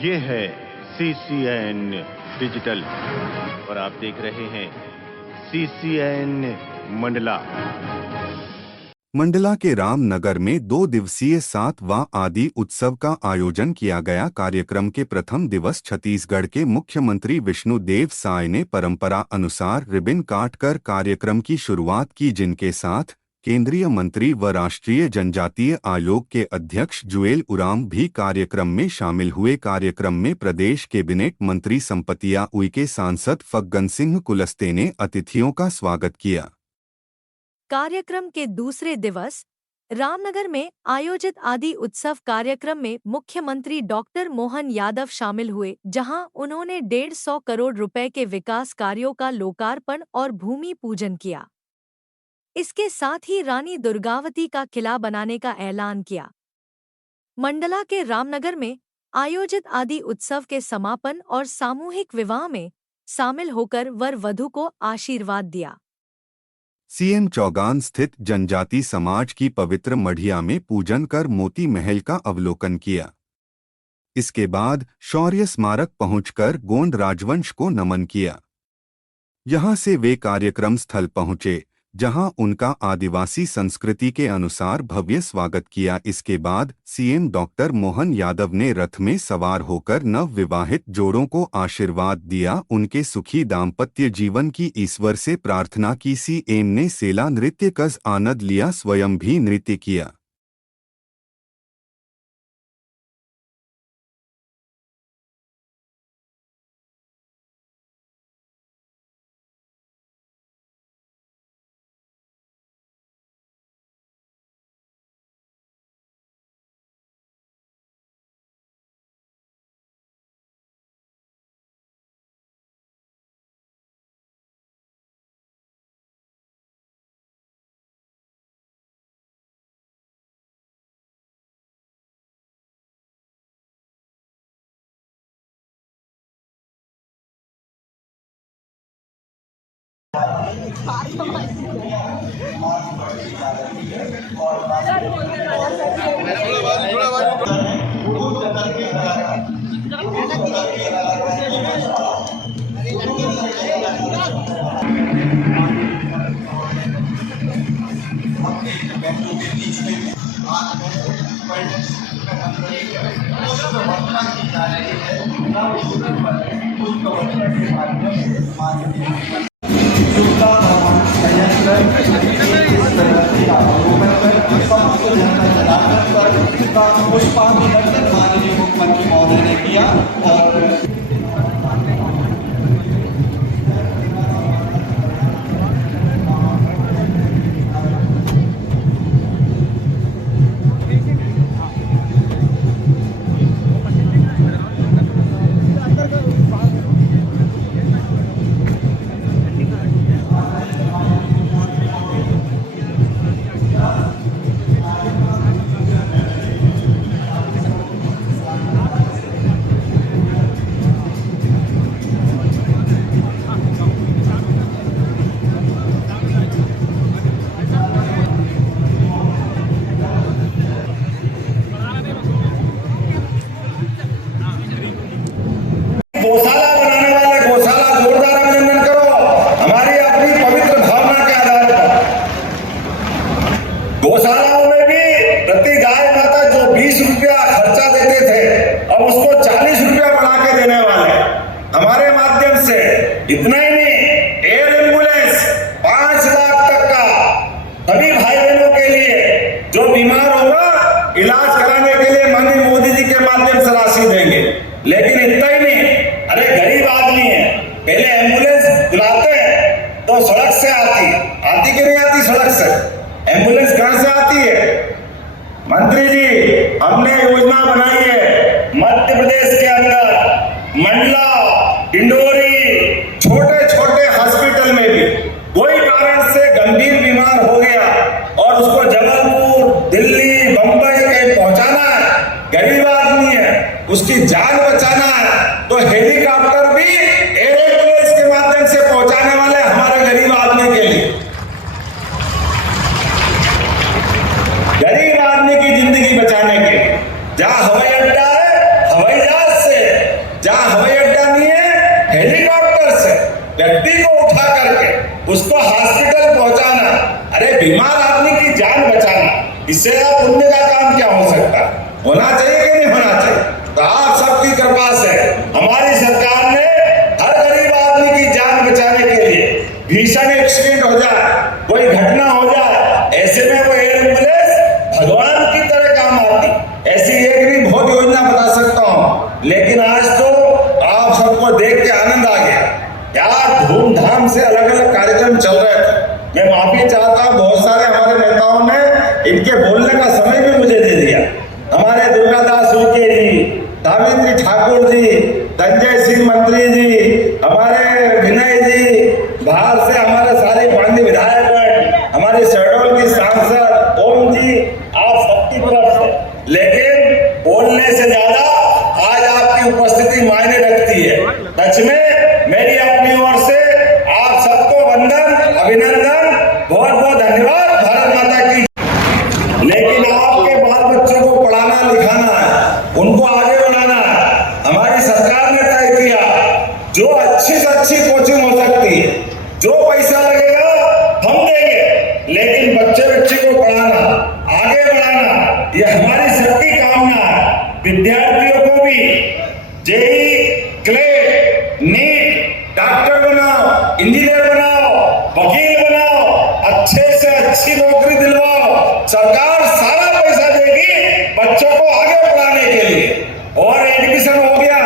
ये है CCN digital और आप देख रहे हैं CCN मंडला। मंडला के रामनगर में 2 दिवसीय 7वां आदि उत्सव का आयोजन किया गया। कार्यक्रम के प्रथम दिवस छत्तीसगढ़ के मुख्यमंत्री विष्णुदेव साय ने परंपरा अनुसार रिबन काटकर कार्यक्रम की शुरुआत की, जिनके साथ केंद्रीय मंत्री व राष्ट्रीय जनजातीय आयोग के अध्यक्ष जुएल उराम भी कार्यक्रम में शामिल हुए। कार्यक्रम में प्रदेश कैबिनेट मंत्री संपतिया उइके सांसद फग्गन सिंह कुलस्ते ने अतिथियों का स्वागत किया। कार्यक्रम के दूसरे दिवस रामनगर में आयोजित आदि उत्सव कार्यक्रम में मुख्यमंत्री डॉक्टर मोहन यादव शामिल हुए, जहां उन्होंने 150 करोड़ रुपए के विकास कार्यों का लोकार्पण और भूमि पूजन किया। इसके साथ ही रानी दुर्गावती का किला बनाने का ऐलान किया। मंडला के रामनगर में आयोजित आदि उत्सव के समापन और सामूहिक विवाह में शामिल होकर वर वधू को आशीर्वाद दिया। CM चौगान स्थित जनजाति समाज की पवित्र मढ़िया में पूजन कर मोती महल का अवलोकन किया। इसके बाद शौर्य स्मारक पहुंचकर गोंड राजवंश को नमन किया। यहां से वे कार्यक्रम स्थल पहुंचे, जहां उनका आदिवासी संस्कृति के अनुसार भव्य स्वागत किया। इसके बाद CM डॉक्टर मोहन यादव ने रथ में सवार होकर नव विवाहित जोड़ों को आशीर्वाद दिया। उनके सुखी दाम्पत्य जीवन की ईश्वर से प्रार्थना की। CM ने सेला नृत्य का आनंद लिया, स्वयं भी नृत्य किया। पुष्पांजलि माननीय मुख्यमंत्री महोदय ने किया और गौशाला बनाने वाले गौशाला जोरदार अभिनंदन करो। हमारी अपनी पवित्र भावना के आधार पर गौशालाओं में भी प्रति गाय माता जो 20 रुपया खर्चा देते थे, अब उसको 40 रुपया बढ़ा के देने वाले हमारे माध्यम से। इतना ही नहीं, एयर एम्बुलेंस 5 लाख तक का सभी भाई बहनों के लिए जो बीमार होगा इलाज कराने के लिए माननीय मोदी जी के माध्यम से राशि देंगे। लेकिन इतना ही नहीं, अरे गरीब आदमी है, पहले एम्बुलेंस बुलाते हैं तो सड़क से आती कि नहीं आती? सड़क से एम्बुलेंस कहां से आती है? मंत्री जी, हमने योजना बनाई है मध्य प्रदेश के अंदर मंडला, डिंडोरी, छोटे छोटे हॉस्पिटल में भी कोई कारण से गंभीर बीमार हो गया और उसको जबलपुर, दिल्ली, बंबई कहीं पहुंचाना है, गरीब आदमी है, उसकी जान बचाना है, तो हेलीकॉप्टर भी एयर एम्बुलेंस के माध्यम से पहुंचाने वाले हमारे गरीब आदमी के लिए। गरीब आदमी की जिंदगी बचाने के जहां हवाई अड्डा है, हवाई जहाज से जहाँ हवाई अड्डा नहीं है, हेलीकॉप्टर से व्यक्ति को उठा करके उसको हॉस्पिटल पहुंचाना, अरे बीमार आदमी की जान बचाना, इससे ज्यादा पुण्य का काम क्या हो सकता है? होना चाहिए कि नहीं होना चाहिए? तो आप सबकी कृपा से हमारी सरकार ने हर गरीब आदमी की जान बचाने के लिए, भीषण एक्सीडेंट हो जाए, कोई घटना हो जाए, ऐसे में वो एयर एम्बुलेंस भगवान की तरह काम आती। ऐसी एक नहीं बहुत योजना बता सकता हूँ, लेकिन आज तो आप सबको देख के आनंद आ गया यार। धूमधाम से अलग अलग कार्यक्रम चल रहे थे। मैं माफी चाहता हूँ, बहुत सारे हमारे नेताओं ने इनके बोलने का समय भी मुझे दे दिया। हमारे दुर्गादास उइके जी, दाविंद्र ठाकुर जी, संजय सिंह मंत्री जी, हमारे विनय जी, बाहर से हमारे सारे माननीय विधायक, हमारे शहडोल की सांसद ओम जी, आप सबकी तरफ से। लेकिन बोलने से ज्यादा आज आपकी उपस्थिति मायने रखती है। सच में मेरी अपनी ओर से आप सबको वंदन, अभिनंदन, बहुत बहुत धन्यवाद। भारत माता की। लेकिन आपके बाल बच्चों को पढ़ाना लिखाना है, उनको आगे बढ़ाना है। हमारी सरकार ने तय किया जो अच्छी से अच्छी कोचिंग हो सकती है, जो पैसा लगेगा हम देंगे, लेकिन बच्चे बच्चे को पढ़ाना, आगे बढ़ाना, ये हमारी सबकी कामना है। विद्यार्थियों को भी जेई, क्लेट, नीट, डॉक्टर बनाओ, इंजीनियर बनाओ, वकील बनाओ, अच्छे से अच्छी नौकरी दिलवाओ। सरकार सारा पैसा देगी बच्चों को आगे बढ़ाने के लिए। और एडमिशन हो गया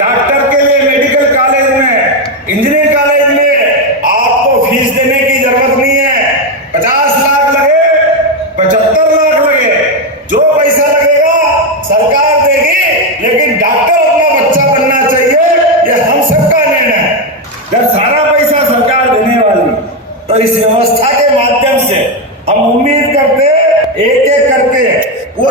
डॉक्टर के लिए मेडिकल कॉलेज में, इंजीनियरिंग कॉलेज में, आपको फीस देने की जरूरत नहीं है। 50 लाख लगे, 75 लाख लगे, जो पैसा लगेगा सरकार देगी, लेकिन डॉक्टर अपना बच्चा बनना चाहिए, ये हम सबका निर्णय है। जब सारा पैसा सरकार देने वाली, तो इस व्यवस्था के माध्यम से हम उम्मीद करते एक एक करके वो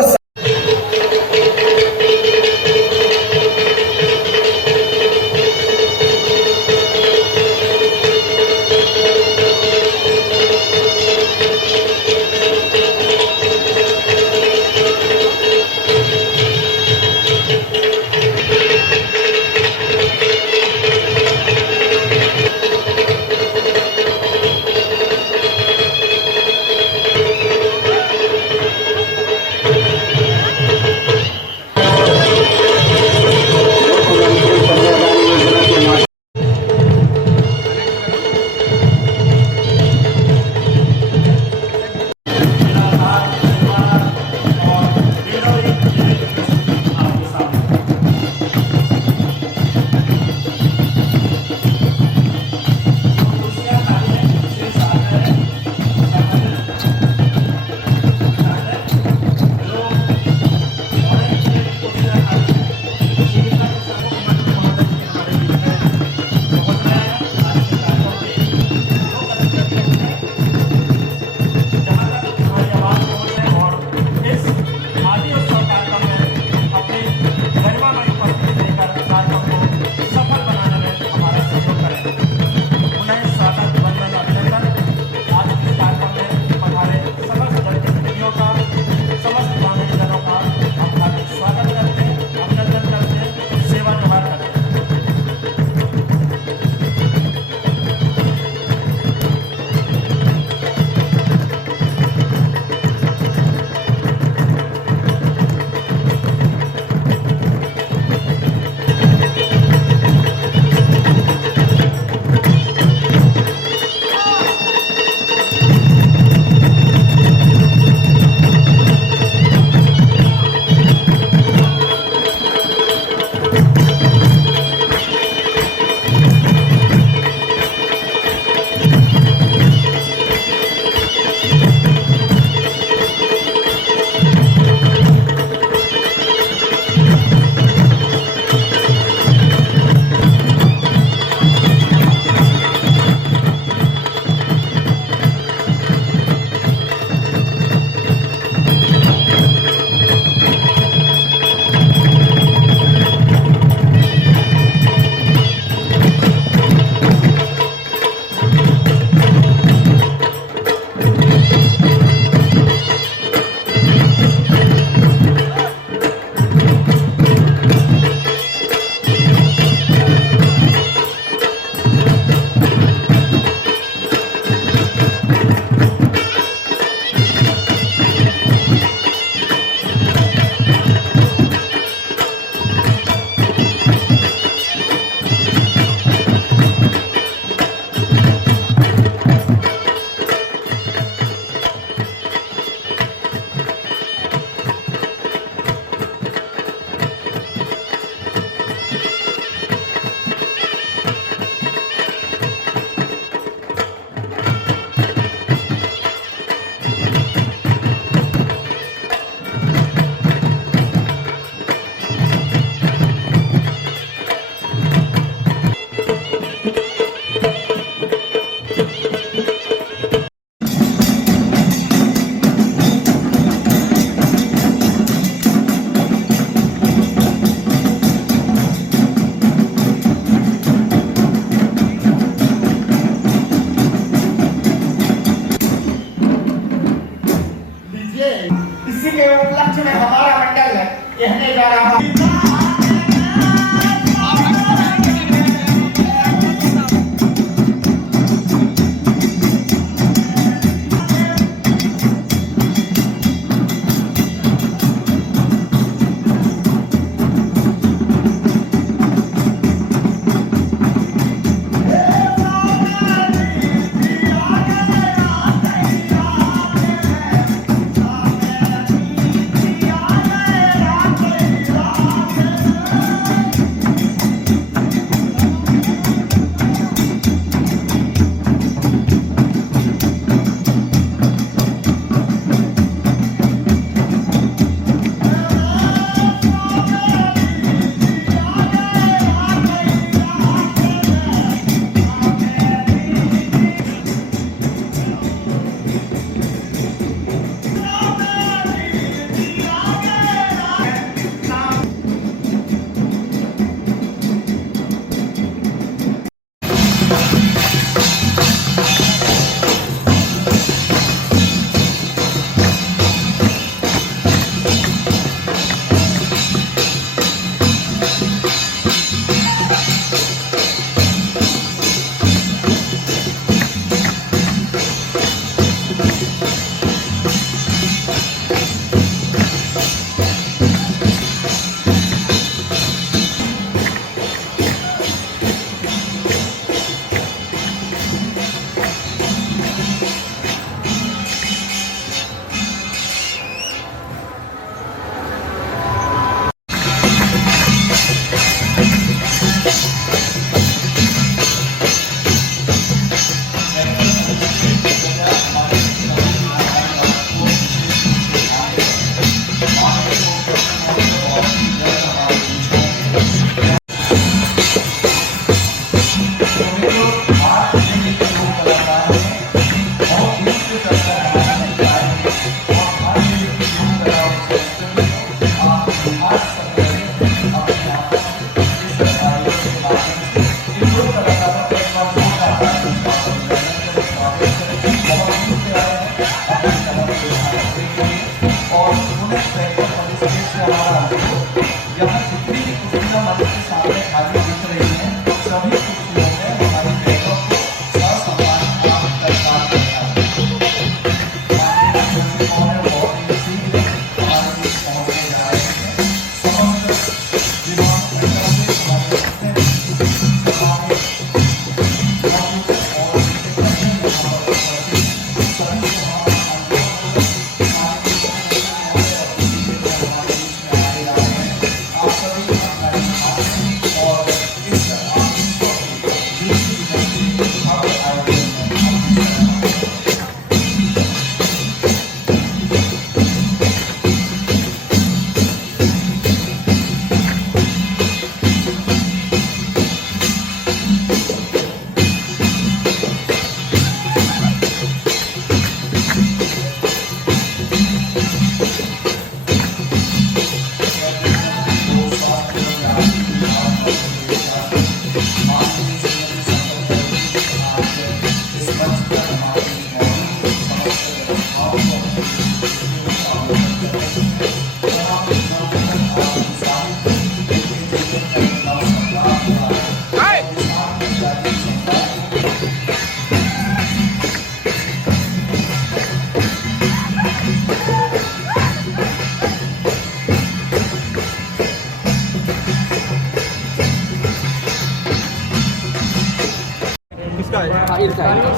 जा रहा हूं।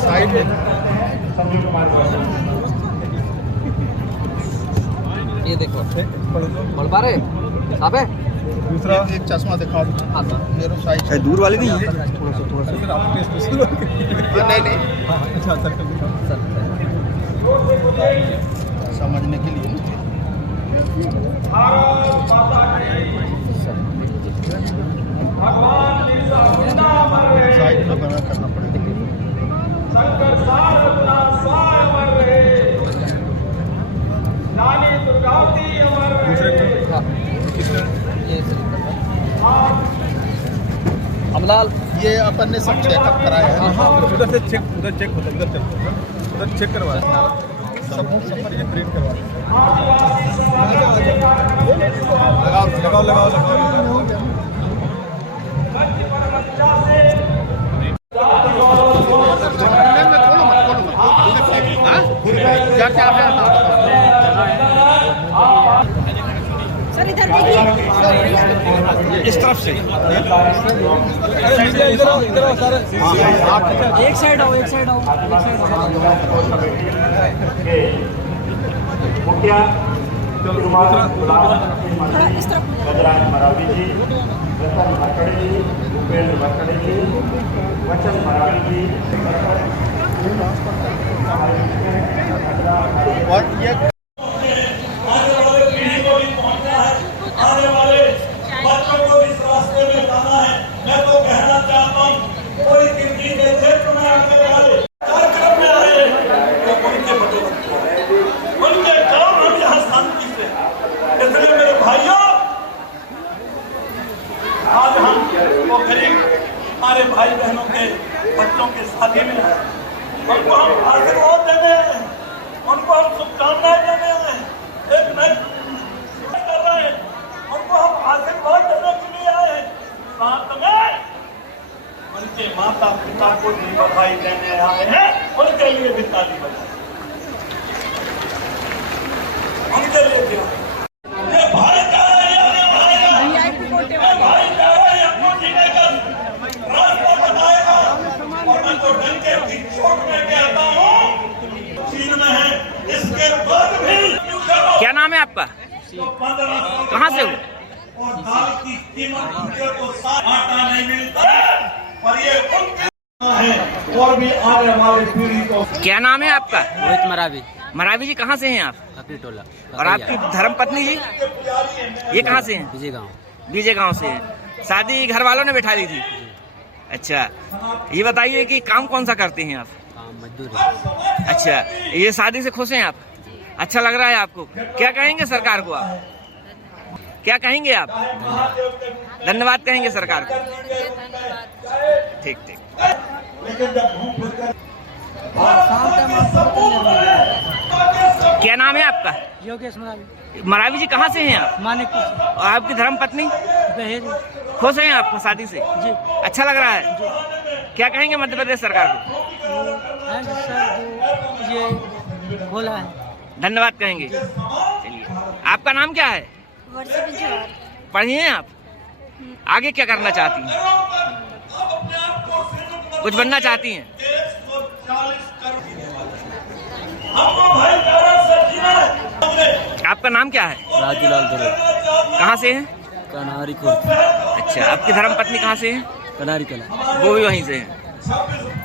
साइड में ये देखो बोल पा रहे साहब है दूसरा एक चश्मा दिखा दो। हाँ सर मेरे साइड है दूर वाले नहीं है थोड़ा सा आपके स्पेशल नहीं अच्छा सर समझने के लिए साइड में बना करना पड़ेगा। दूसरे अमलाल ये अपन ने सब चेकअप कराया है। हाँ, उधर से चेक उधर चेक होता है उधर चेक करवाया। सब पर ये प्रिंट करवा लगाओ लगाओ लगाओ। सर इधर देखिए, इस तरफ से एक साइड आओ, एक साइड आओ, मुखिया थोड़ा इस तरफ। गजराज मरावी जी, रतन भटड़े जी, भूपेंद्र भटड़े जी, वचन मरावी जी आने वाले बच्चों को इस रास्ते में जाना है। मैं तो कहना चाहता हूँ, कोई किसी के क्षेत्र में आने वाले कार्यक्रम में आए तो उनके बदौलत उनके काम हम यहाँ शांति से। इसलिए मेरे भाइयों, आज हम वो गरीब हमारे भाई बहनों के बच्चों के शादी में आए, उनको हम आशीर्वाद देने आए हैं, उनको हम शुभकामनाएं देने आए हैं। एक नई कर रहे हैं, उनको हम आशीर्वाद देने के लिए आए हैं। साथ में उनके माता पिता को भी बधाई देने आए हैं। उनके लिए भी ताली बजाएं, उनके लिए भी। ये भाई का है, ये भाई का है, ये आपको जीने का रास्ता बताएगा। और मैं तो डंके की चोट में कहता हूँ, चीन में है, इसके बाद भी क्या नाम है आपका? कहाँ से हो? और दाल की कीमत को आटा नहीं मिलता और ये उनके है। और भी आने वाली पीढ़ी को। क्या नाम है आपका? रोहित मरावी। मरावी जी कहाँ से हैं आप? टोला। और आपकी धर्मपत्नी जी ये कहाँ से हैं? बीजे गांव से हैं। शादी घर वालों ने बैठा दी थी? अच्छा, ये बताइए कि काम कौन सा करते हैं आप? मजदूर। अच्छा, ये शादी से खुश हैं आप? अच्छा लग रहा है आपको? क्या कहेंगे सरकार को आप? क्या कहेंगे आप? धन्यवाद कहेंगे सरकार को? ठीक ठीक। क्या नाम है आपका? योगेश मरावी। मरावी जी कहाँ से हैं आप? मानिकपुर। और आपकी धर्मपत्नी? दहेज। खुश हैं आप शादी से? जी। अच्छा लग रहा है? क्या कहेंगे मध्य प्रदेश सरकार को? सर ये खोला है। धन्यवाद कहेंगे। चलिए, आपका नाम क्या है? पढ़ी हैं आप? आगे क्या करना चाहती हैं? कुछ बनना चाहती हैं? आपका नाम क्या है? राजूलाल दुरे। कहाँ से हैं? कनारी खुर्द। अच्छा, आपकी धर्मपत्नी कहाँ से है? कनारी कला। वो भी वहीं से हैं।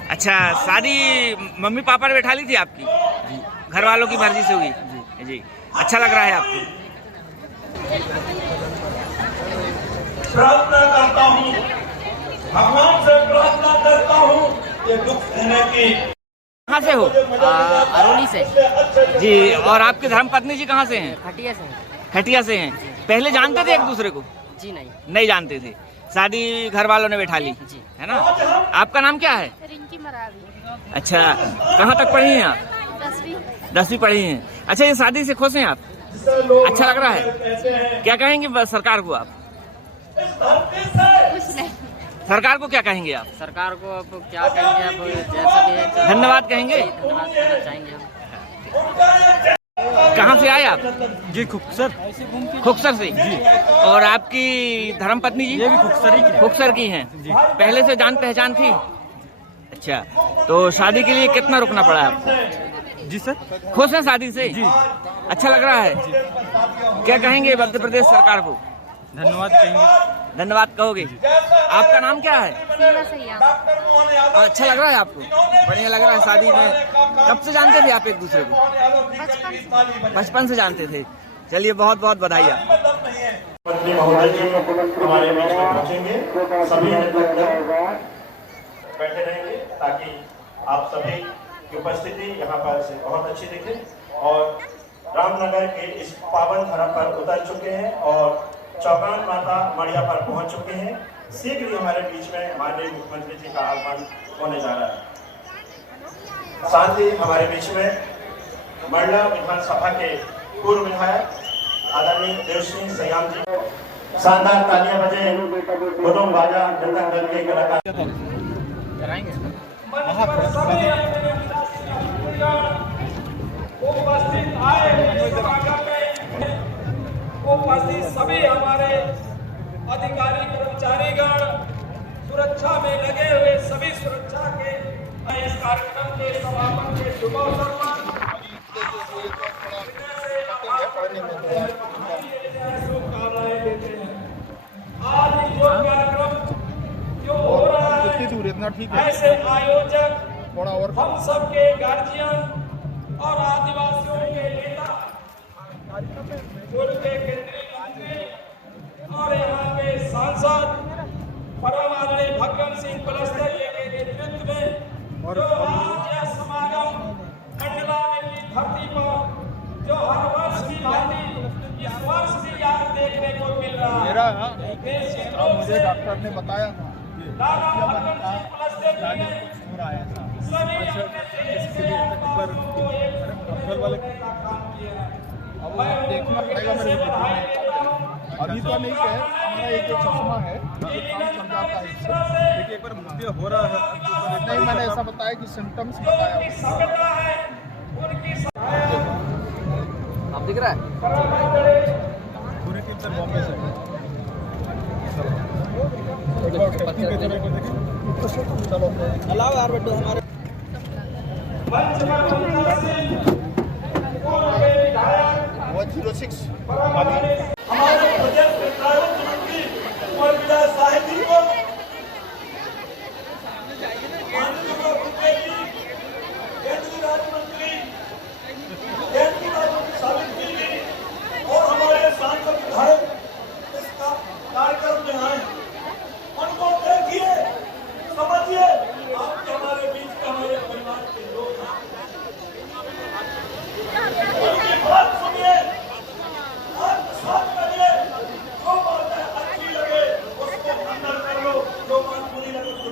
अच्छा, शादी मम्मी पापा ने बैठा ली थी आपकी? जी। घर वालों की मर्जी से हुई? जी। अच्छा लग रहा है आपको? प्रार्थना करता हूँ, भगवान से प्रार्थना करता हूँ, ये दुख सहने की। कहाँ से हो? अरोली से। जी। और आपकी धर्मपत्नी जी कहाँ से हैं? खटिया से। खटिया से हैं। पहले जानते थे एक दूसरे को? जी नहीं। नहीं जानते थे। शादी घर वालों ने बैठा ली, जी। है ना? आपका नाम क्या है? रिंकी मरावी। अच्छा, कहाँ तक पढ़ी हैं आप? 10वीं। 10वीं पढ़ी हैं। अच्छा, ये शादी से खुश हैं आप? अच्छा लग रहा है? क्या कहेंगे सरकार को आप? कुछ नहीं। सरकार को क्या कहेंगे आप? सरकार को अब क्या कहेंगे, अब जैसा भी है। धन्यवाद कहेंगे। धन्यवाद करना चाहेंगे हम। कहाँ से आए आप? जी खुक्सर। खुक्सर से? जी। और आपकी धर्मपत्नी जी? ये भी खुक्सर ही की। खुक्सर की हैं। पहले से जान पहचान थी? अच्छा, तो शादी के लिए कितना रुकना पड़ा आपको? जी सर। खुश हैं शादी से? जी। अच्छा लग रहा है? क्या कहेंगे मध्य प्रदेश सरकार को? धन्यवाद कहेंगे। धन्यवाद कहोगे? आपका नाम क्या है? सीमा सैया। अच्छा लग रहा है आपको? बढ़िया लग रहा है शादी में। कब से जानते थे आप एक दूसरे को? बचपन से जानते थे। चलिए, बहुत बहुत बधाई आप। मंत्री महोदय जी हमारे बीच में पहुंचेंगे। सभी बैठे रहेंगे ताकि आप सभी की उपस्थिति यहाँ पर से बहुत अच्छी दिखे। और रामनगर के इस पावन धरा पर उतर चुके हैं और चौगान माता मढ़िया पर पहुंच चुके हैं। शीघ्र ही हमारे बीच में माननीय मुख्यमंत्री जी का आगमन होने जा रहा है। साथ ही हमारे बीच में मंडला विधानसभा के पूर्व विधायक आदरणीय देवसिंह सयाम जी को शानदार तालियां बजे गुदुम बाजा जनता दल के कलाकार उपस्थित सभी हमारे अधिकारी कर्मचारीगण, सुरक्षा में लगे हुए सभी सुरक्षा के इस कार्यक्रम के समापन के शुभ अवसर पर शुभकामनाएं देते हैं। आज जो कार्यक्रम जो हो रहा है, ऐसे आयोजक हम सबके गार्जियन और आदिवासियों के नेता, पूर्व के केंद्रीय मंत्री और यहाँ के सांसद परम आदरणीय भगवंत सिंह कुलस्ते के नेतृत्व में जो आज यह समागम मंडला की धरती पर जो हर वर्ष की भांति इस वर्ष भी याद देखने को मिल रहा है। निश्चित रूप से डॉक्टर ने बताया दादा भगवंत सिंह कुलस्ते जी ने सभी अपने देश के आदिवासियों को एक करने का काम किया है। देखना पड़ेगा मेरे अभी तो नहीं कहे, हमारा एक चश्मा है समझाता है इससे। देखिए एक बार मुद्दे हो रहा है, नहीं मैंने ऐसा बताया कि सिम्टम्स बताया। आप दिख रहा है पूरी टीम सर बॉम्बे से चलो अलाव यार बेटो हमारे हमारे प्रदेश के प्राइवेट मंत्री और विधायक साहिब जी को केंद्रीय राज्य मंत्री सावित्री जी और हमारे सांसद विधायक इसका कार्यक्रम में आए, उनको देखिए, समझिए, आपके हमारे बीच के हमारे परिवार के लोग हैं, उनकी बात सुनिए, जो बात अच्छी लगे उसको अंदर कर लो, जो बात बुरी लगे उसको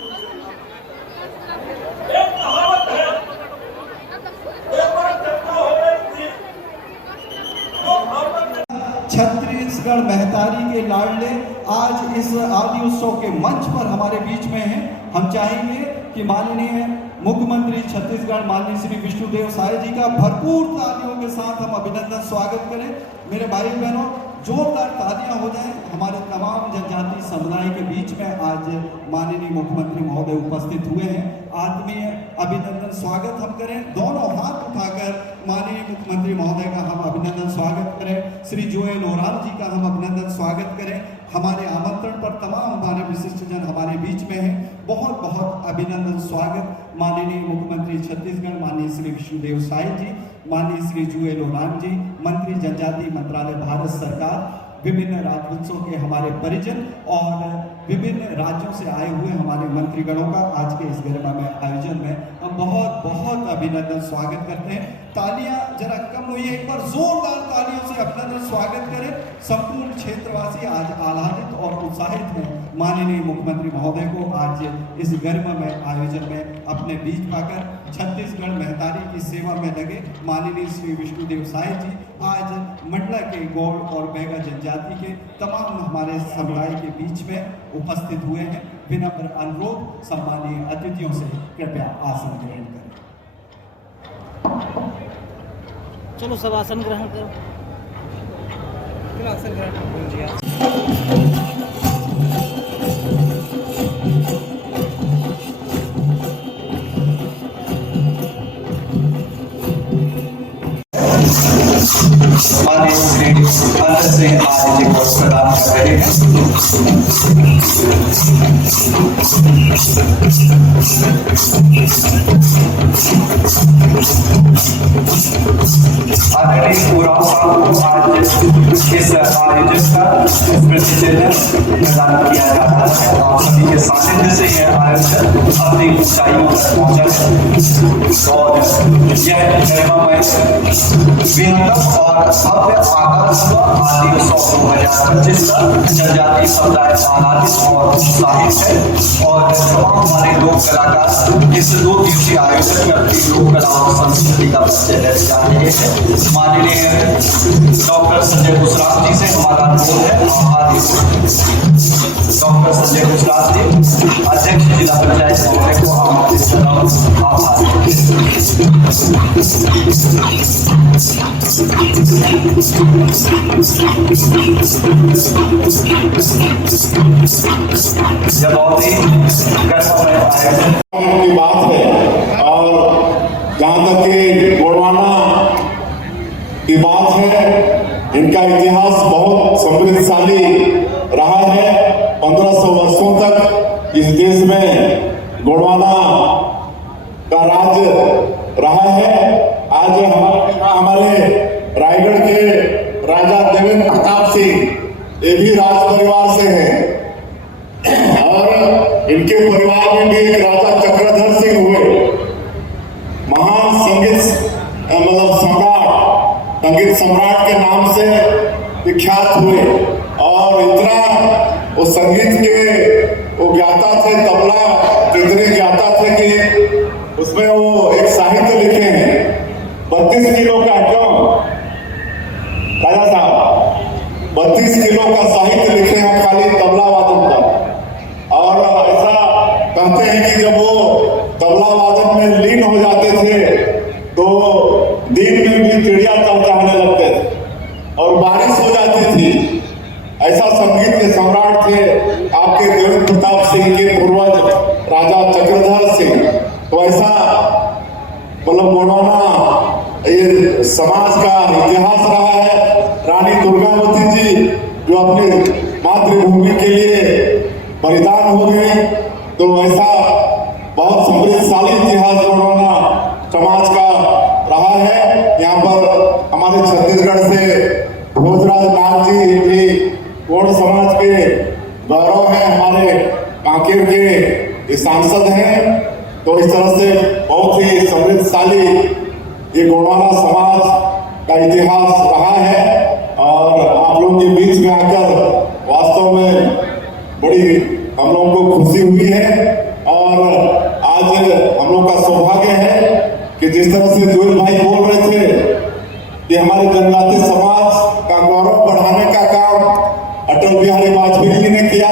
एक कहावत है, एक बार चर्चा हो रही थी, छत्तीसगढ़ महतारी के लाडले आज इस आदि उत्सव के मंच पर हमारे बीच में हैं। हम चाहेंगे कि माननीय मुख्यमंत्री छत्तीसगढ़ माननीय श्री विष्णुदेव साय जी का भरपूर तालियों के साथ हम अभिनंदन स्वागत करें। मेरे भाई बहनों, जोरदार तालियां हो जाएं। हमारे तमाम जनजाति समुदाय के बीच में आज माननीय मुख्यमंत्री महोदय उपस्थित हुए हैं। आत्मीय अभिनंदन स्वागत हम करें, दोनों हाथ उठाकर माननीय मुख्यमंत्री महोदय का हम अभिनंदन स्वागत करें। श्री जोएल ओराम जी का हम अभिनंदन स्वागत करें। हमारे आमंत्रण पर तमाम हमारे विशिष्ट जन हमारे बीच में हैं, बहुत बहुत अभिनंदन स्वागत माननीय मुख्यमंत्री छत्तीसगढ़ माननीय श्री विष्णुदेव साय जी, माननीय श्री जोएल ओराम जी, मंत्री जनजाति मंत्रालय भारत सरकार, विभिन्न राज्योत्सव के हमारे परिजन और विभिन्न राज्यों से आए हुए हमारे मंत्रीगणों का आज के इस गरिमामय आयोजन में हम बहुत बहुत अभिनंदन स्वागत करते हैं। तालियां जरा कम हुई है, एक बार जोरदार तालियों से अभिनंदन स्वागत करें। संपूर्ण क्षेत्रवासी आज आह्लादित और उत्साहित हैं माननीय मुख्यमंत्री महोदय को आज इस गरिमामय आयोजन में अपने बीच पाकर छत्तीसगढ़ महतारी की सेवा में लगे माननीय श्री विष्णुदेव साय जी आज मंडला के गौड़ और बैगा जनजाति के तमाम हमारे समुदाय के बीच में उपस्थित हुए हैं। विनम्र अनुरोध सम्मानीय अतिथियों से कृपया आसन ग्रहण करें। चलो सब आसन ग्रहण करो। आसन ग्रहण माननीय श्री अनंत सिंह आर्य जी को प्रदान कर रहे हैं। आदरणीय उराव साहब को आज इस आयोजन का स्मृति चिन्ह प्रदान किया जा रहा है। आप सभी के सानिध्य से यह आयोजन अपनी ऊंचाइयों तक पहुंचा है और यह गरिमामय बेहद और भव्य आगाज हुआ आदि उत्सव 2025 का जनजाति समुदाय आनंदित और उत्साहित है और तमाम हमारे लोक कलाकार इस 2 दिवसीय आयोजन में अपनी लोक कला और संस्कृति का परिचय देने जा रहे हैं। माननीय डॉक्टर संजय गुजरात जी से हमारा अनुरोध है आभारी डॉक्टर संजय गुजरात जी अध्यक्ष जिला पंचायत महोदय को आमंत्रित करना आभार। की बात है और जहाँ तक कि गोंडवाना की बात है, इनका इतिहास बहुत समृद्धशाली रहा है। 1500 वर्षों तक इस देश में गोंडवाना का राज्य रहा है। आज हमारे रायगढ़ के राजा देवेंद्र प्रताप सिंह ये भी राज परिवार से हैं और इनके परिवार में भी एक राजा चक्रधर सिंह हुए, महान संगीत सम्राट के नाम से विख्यात हुए और इतना वो संगीत के वो ज्ञाता थे, तबला इतने ज्ञाता थे कि उसमें वो एक साहित्य लिखे हैं 32 किलो का, क्यों राजा साहब 32 किलो का साहित्य लिखे हैं खाली तबला वादन का। और ऐसा कहते हैं कि जब वो तबला वादन में लीन हो जाते थे तो दिन में भी चिड़िया चहचहाने लगते थे और बारिश हो जाती थी। ऐसा संगीत के सम्राट थे आपके देवेंद्र प्रताप सिंह के पूर्वज राजा चक्रधर सिंह। तो ऐसा मतलब गोंडवाना ये समाज का इतिहास रहा है। रानी दुर्गावती जी जो अपनी मातृभूमि के लिए बलिदान हो गए, तो ऐसा बहुत समृद्धशाली इतिहास गोंडवाना समाज का रहा है। यहाँ पर हमारे छत्तीसगढ़ से भोजराज नाथ जी भी गोंड समाज के गौरव है, हमारे कांकेर के सांसद हैं। तो इस तरह से बहुत ही समृद्धशाली ये गोंडवाना समाज का इतिहास रहा है और आप लोगों के बीच में आकर वास्तव में बड़ी हम लोगों को खुशी हुई है। और आज हम लोग का सौभाग्य है कि जिस तरह से जुएल भाई बोल रहे थे कि हमारे जनजाति समाज का गौरव बढ़ाने का काम अटल बिहारी वाजपेयी जी ने किया।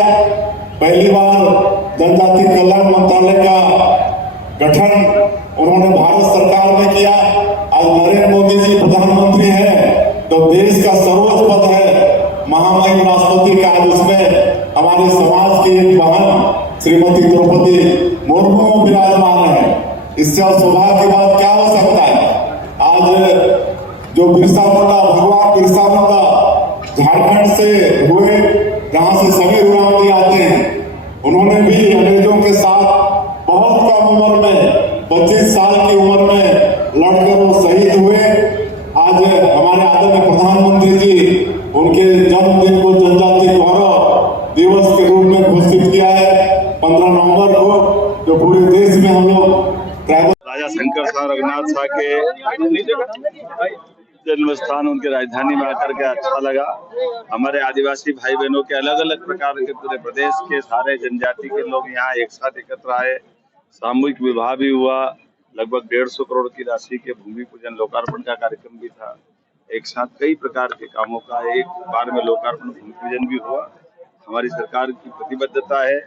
पहली बार जनजाति कल्याण मंत्रालय का गठन उन्होंने भारत सरकार में किया। आज नरेंद्र मोदी जी प्रधानमंत्री हैं तो देश का सर्वोच्च पद है महामहिम राष्ट्रपति का। आज उसमें हमारे समाज की एक बहन श्रीमती द्रौपदी मुर्मू विराजमान है। इससे और सौभाग्य की बात क्या हो सकता है। आज जो बिरसा मुंडा, भगवान बिरसा मुंडा झारखंड से हुए, जहां से समीर उरांव जी आते हैं, उन्होंने भी अंग्रेजों के साथ बहुत कम उम्र में 25 साल की उम्र में लड़कर वो शहीद हुए। आज हमारे आदरणीय प्रधानमंत्री जी उनके जन्मदिन को जनजाति गौरव दिवस के रूप में घोषित किया है 15 नवंबर को, जो पूरे देश में हम लोग राजा शंकर शाह रघुनाथ शाह के जन्म स्थान उनके राजधानी में आकर के अच्छा लगा। हमारे आदिवासी भाई बहनों के अलग अलग प्रकार के पूरे प्रदेश के सारे जनजाति के लोग यहाँ एक साथ एकत्र आए। सामूहिक विवाह भी हुआ। लगभग 150 करोड़ की राशि के भूमि पूजन लोकार्पण का कार्यक्रम भी था। एक साथ कई प्रकार के कामों का एक बार में लोकार्पण भूमि पूजन भी हुआ। हमारी सरकार की प्रतिबद्धता है,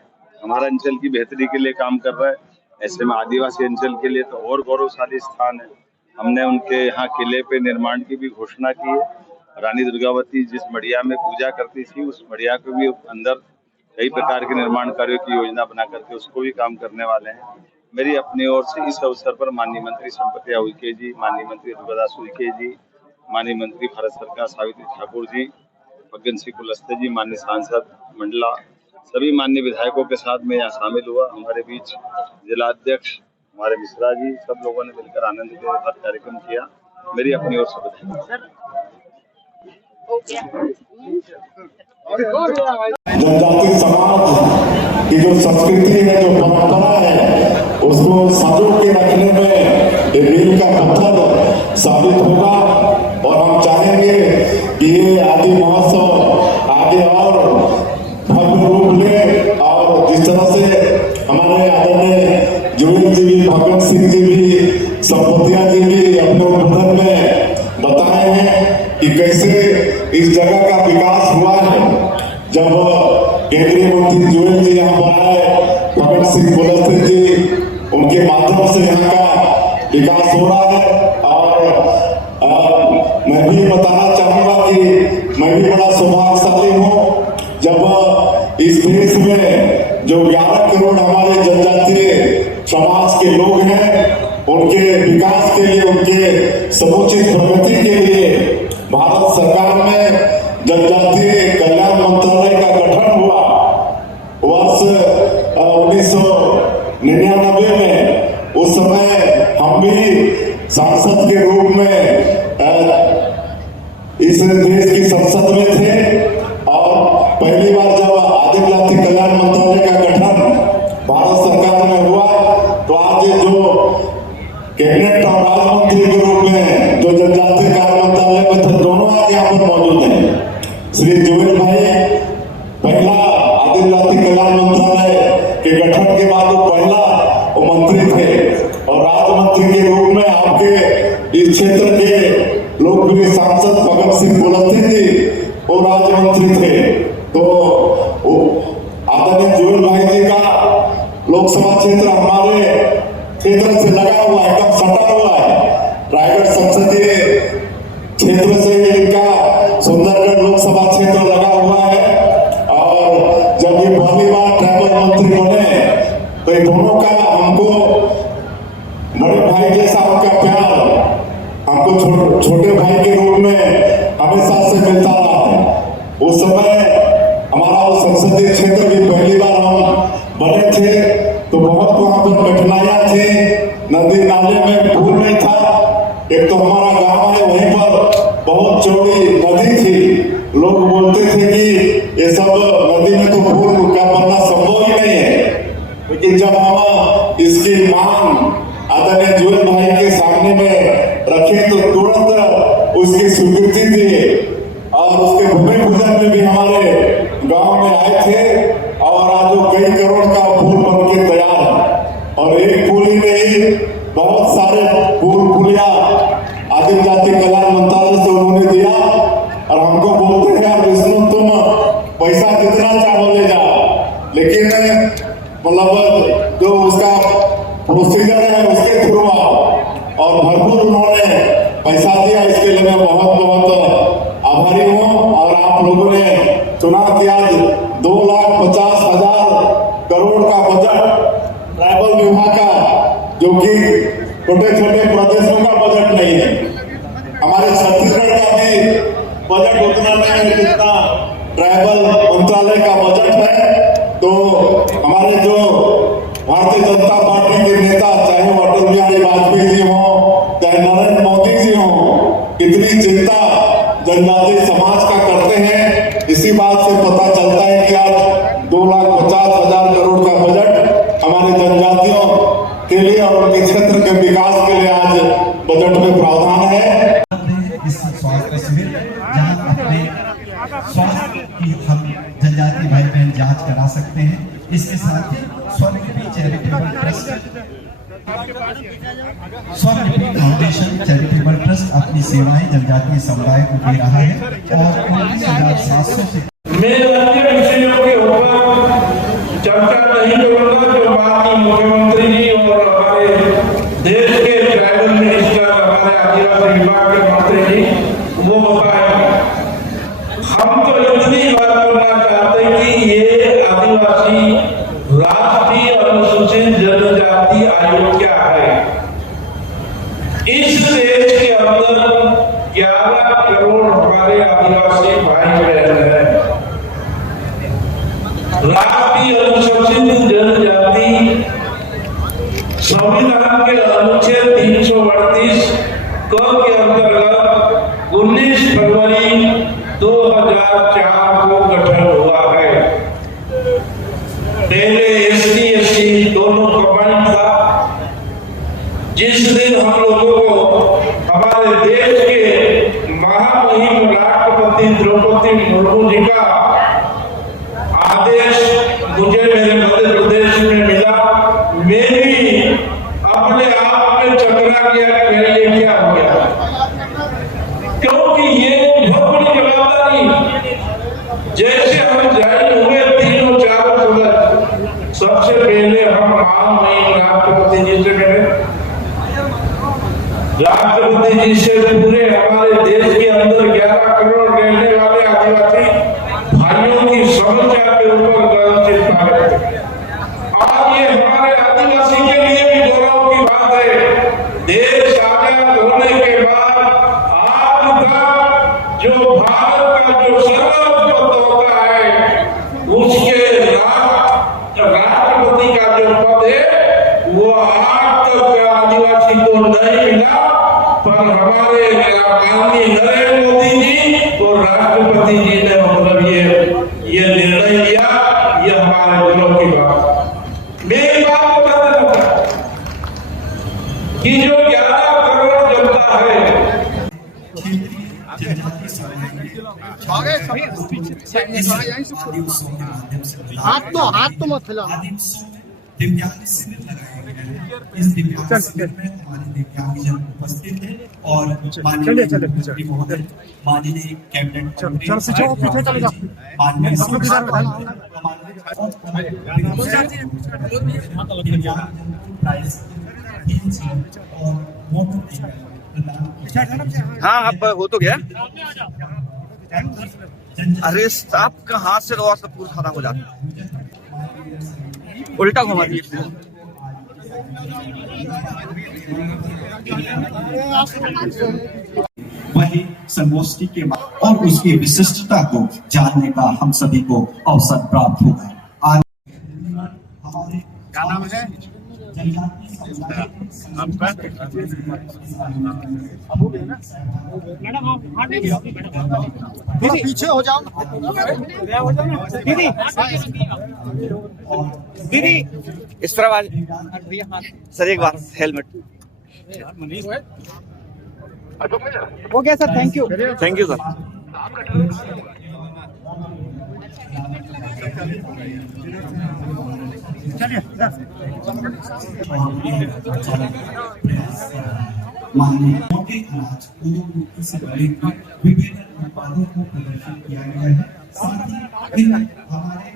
हमारा अंचल की बेहतरी के लिए काम कर रहा है। ऐसे में आदिवासी अंचल के लिए तो और गौरवशाली स्थान है। हमने उनके यहाँ किले पे निर्माण की भी घोषणा की है। रानी दुर्गावती जिस मढ़िया में पूजा करती थी, उस मढ़िया को भी अंदर कई प्रकार के निर्माण कार्यों की योजना बना करके उसको भी काम करने वाले हैं। मेरी अपनी ओर से इस अवसर पर माननीय मंत्री संपत्ति उइके जी, माननीय मंत्री दुर्गादास उइके जी, माननीय मंत्री भारत सरकार सावित्री ठाकुर जी, फग्गन सिंह कुलस्ते जी, माननीय सांसद मंडला, सभी माननीय विधायकों के साथ में यहाँ शामिल हुआ। हमारे बीच जिला अध्यक्ष हमारे मिश्रा जी, सब लोगों ने मिलकर आनंद के साथ कार्यक्रम किया। मेरी अपनी ओर से बधाई। जनजाति समाज की जो संस्कृति है, जो परंपरा है, उसको संजो के रखने में ये मील का पत्थर साबित होगा। और हम चाहेंगे कि ये आदि महोत्सव आगे और भव्य केंद्रीय मंत्री जुएल जी यहाँ पर आए, भगत सिंह कुलस्ते जी, उनके माध्यम से यहाँ का विकास हो रहा है। और मैं भी बताना चाहूंगा कि मैं भी बड़ा सौभाग्यशाली हूँ जब इस देश में जो 11 करोड़ हमारे जनजातीय समाज के लोग हैं, उनके विकास के लिए, उनके समुचित प्रगति के लिए भारत सरकार में जनजातीय कल्याण मंत्रालय का गठन हुआ। वर्ष 1999 में उस समय हम भी सांसद के रूप में इस देश की संसद में थे और पहली बार जब आदिवासी कल्याण मंत्रालय का गठन भारत सरकार में हुआ तो आज जो कैबिनेट और राज्य मंत्री के रूप में जो जनजातीय कार्य मंत्रालय में थे, दोनों आज यहाँ पर मौजूद हैं। श्री जुएल भाई पहला आदिवासी कल्याण मंत्रालय के गठन के बाद वो पहला मंत्री थे और राज्य मंत्री के रूप में आपके इस क्षेत्र के लोकप्रिय सांसद भगत सिंह कुलस्ते जी वो राज्य मंत्री थे। तो आदरणीय जुएल भाई जी का लोकसभा क्षेत्र हमारे क्षेत्र से लगा हुआ है, एकदम सटा हुआ है। रायगढ़ संसदीय क्षेत्र से इनका सुंदरगढ़ लोकसभा क्षेत्र लगा हुआ है और जब ये पहली बार ट्राइबल मंत्री बने तो ये दोनों का हमको बड़े भाई जैसा उनका प्यार हमको छोटे भाई के रूप में हमेशा से मिलता रहा है। उस समय हमारा वो संसदीय क्षेत्र भी पहली बार हम बने थे तो बहुत वहां पर कठिनाइयां थी, नदी नाले में पुल नहीं था। एक तो हमारा गांव है, वहीं पर बहुत चौड़ी नदी थी। लोग बोलते थे कि ये सब नदी में तो पुल का बनना संभव ही नहीं है, लेकिन जब हम इसकी मांग आदरणीय जुएल भाई के सामने में रखे तो तुरंत उसकी स्वीकृति दी और उसके भूमि पूजन में भी हमारे गांव में आए थे और आज वो कई करोड़ का पुल बन के तैयार है। और एक पुल ही नहीं, बहुत सारे पुल पुलिया आदिवासी कल्याण मंत्रालय से उन्होंने दिया और हमको बोलते हैं यार विष्णु तुम पैसा जितना चाहो ले जाओ, लेकिन मतलब जो उसका प्रोसीजर है उसके थ्रू आओ। और भरपूर उन्होंने पैसा दिया, इसके लिए मैं बहुत बहुत आभारी हूँ। और आप लोगों ने चुना कि आज 2,50,000 करोड़ का बजट ट्राइबल विभाग का, जो कि छोटे छोटे प्रदेशों का बजट नहीं है, हमारे छत्तीसगढ़ का भी बजट उतना नहीं है जितना ट्राइबल मंत्रालय का बजट है। तो हमारे जो भारतीय जनता पार्टी के नेता, चाहे वो अटल बिहारी वाजपेयी जी हो, चाहे नरेंद्र मोदी जी हो, कितनी चिंता जनजातीय समाज का करते हैं, इसी बात से पता चलता है कि आज 2,50,000 करोड़ का बजट हमारे जनजातियों के लिए और उनके क्षेत्र के विकास के लिए आज बजट में प्रावधान है। इस स्वास्थ्य शिविर जहां अपने स्वास्थ्य की हम जनजातीय भाई बहन जांच करा सकते हैं। इसके साथ ही Swanidhi charitable trust, Swanidhi foundation charitable trust अपनी सेवाएं जनजातीय समुदाय को दे रहा है और 19,700 से मैं अन्य विषयों के ऊपर चर्चा नहीं करूंगा जो माननीय मुख्यमंत्री जी और हमारे देश के ट्राइबल मिनिस्टर, हमारे आदिवासी विभाग के मंत्री जी वो बताएंगे। हम तो इतनी बात करना चाहते हैं कि ये आदिवासी राष्ट्रीय अनुसूचित जनजाति आयोग क्या है। इस देश के अंदर 11 करोड़ हमारे आदिवासी भाई बहन हैं। राष्ट्रीय अनुसूचित जनजाति संविधान के अनुच्छेद 338 क के अंतर्गत 19 फरवरी 2004 को गठन हुआ है। पहले SC/ST दोनों कंबाइंड था। जिस दिन हम लोगों को हमारे देश के महामहिम राष्ट्रपति द्रौपदी मुर्मू जी का आदेश मुझे मेरे मध्य प्रदेश में मिला, मैं भी अपने आप में चकरा गया कि ये क्या हो गया, क्योंकि ये बहुत बड़ी जवाबदारी। जैसे हम जाहिर हुए 3 सबसे पहले हम माननीय राष्ट्रपति जी से करें। राष्ट्रपति जी से पूरे हमारे देश के अंदर 11 करोड़ रहने वाले आदिवासी भाइयों की समस्या के ऊपर गहन चिंता है। आज ये हमारे आदिवासी के लिए भी गौरव की बात है। देश आजाद होने के बाद आज तक जो भारत का जो सर्वोच्च होता है उसके राष्ट्रपति का जो पद है वो आज तक आदिवासी को नहीं मिला, पर हमारे माननीय नरेंद्र मोदी जी और राष्ट्रपति जी ने मतलब ये निर्णय लिया। ये हमारे गौरव की बात। मेरी बात बता देता कि जो 11 करोड़ जनता है हाथ तो मत हिला। दिव्यांग शिविर लगाए गए हैं। इस दिव्यांग शिविर में हमारे दिव्यांगजन उपस्थित हैं और माननीय महोदय, माननीय कैबिनेट हाँ अब हो तो गया। अरे आपका हाथ से तो सब पूरा खत्म हो जाता, उल्टा घुमा दिए। वही संगोष्ठी के बाद और उसकी विशिष्टता को जानने का हम सभी को अवसर प्राप्त होगा। आज हमारे क्या नाम है आपका? थोड़ा पीछे हो जाओ दीदी। दीदी इस तरह सर एक बार हेलमेट हो गया सर। Thank you sir. माननीय अनाज पूर्ण से विभिन्न उत्पादों को प्रदर्शित किया गया है। साथ ही हमारे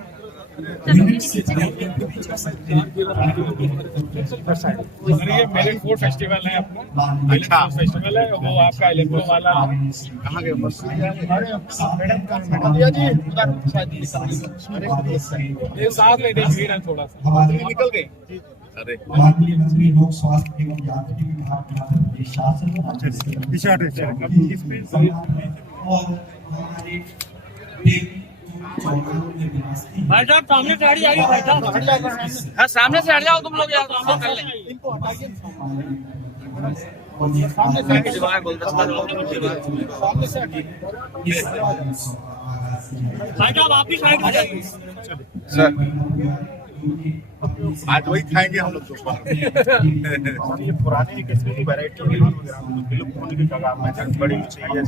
ये मेरिट फूड फेस्टिवल है आपको। अच्छा फेस्टिवल है वो आपका इलेक्ट्रो वाला कहाँ गए? मैडम जी ये साथ में भीड़ है थोड़ा सा निकल गए। माननीय मंत्री लोक स्वास्थ्य एवं यांत्रिक विभाग मध्य प्रदेश शासन और हमारे भाई साहब सामने से हट जाइए। भाई साहब हाँ सामने से हट जाओ तुम लोग यार, कर ले। भाई साहब आप भी साइड हो जाइए। आज वही खाएंगे हम लोग दोपहर। ये पुरानी किस्म की वैरायटी विलुप्त होने की जगह में बड़ी चाहिए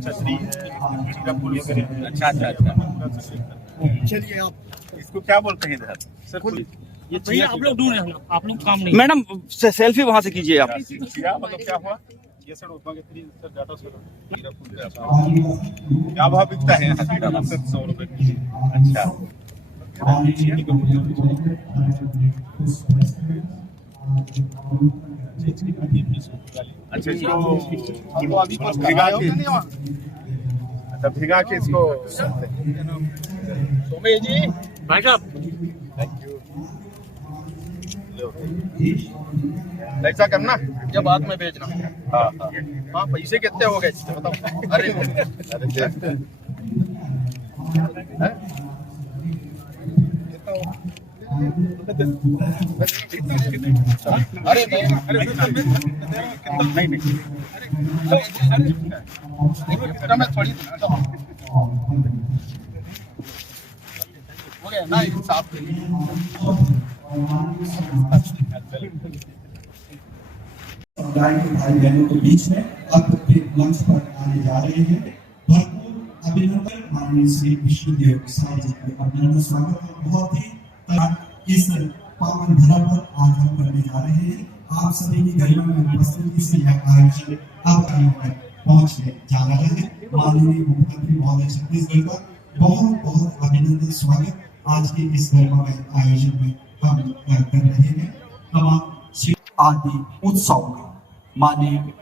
छतरी का फूल वगैरह। अच्छा। चलिए आप इसको क्या बोलते हैं इधर सर? ये भैया आप लोग दूर रहना, आप लोग काम नहीं। मैडम सेल्फी वहाँ से कीजिए आप। क्या मतलब क्या हुआ? ये सर उतना सर ज्यादा क्या भाव बिकता है? 100 रुपए। अच्छा इसको अभी भिगा के इसको सोमे जी। भाई साहब ऐसा करना या बाद में बेचना। हाँ पैसे कितने हो गए बताओ। अरे अरे नहीं मैं थोड़ी हो गया ना इंसाफ के लिए। समुदाय के भाई बहनों के बीच में अब मंच पर आने जा रहे हैं। भरपूर अभिनंदन माननीय श्री विष्णुदेव साई जी का अभिनंदन स्वागत है। बहुत ही इस पावन धरा पर आज हम करने जा रहे हैं। आप सभी की गरिमा में उपस्थिति से यह आयोजन अब पहुंचने जा रहा है। माननीय मुख्यमंत्री महोदय छत्तीसगढ़ का बहुत बहुत अभिनंदन स्वागत। आज के इस धर्ममय आयोजन में हम कर रहे हैं। तमाम आदि उत्सव में माननीय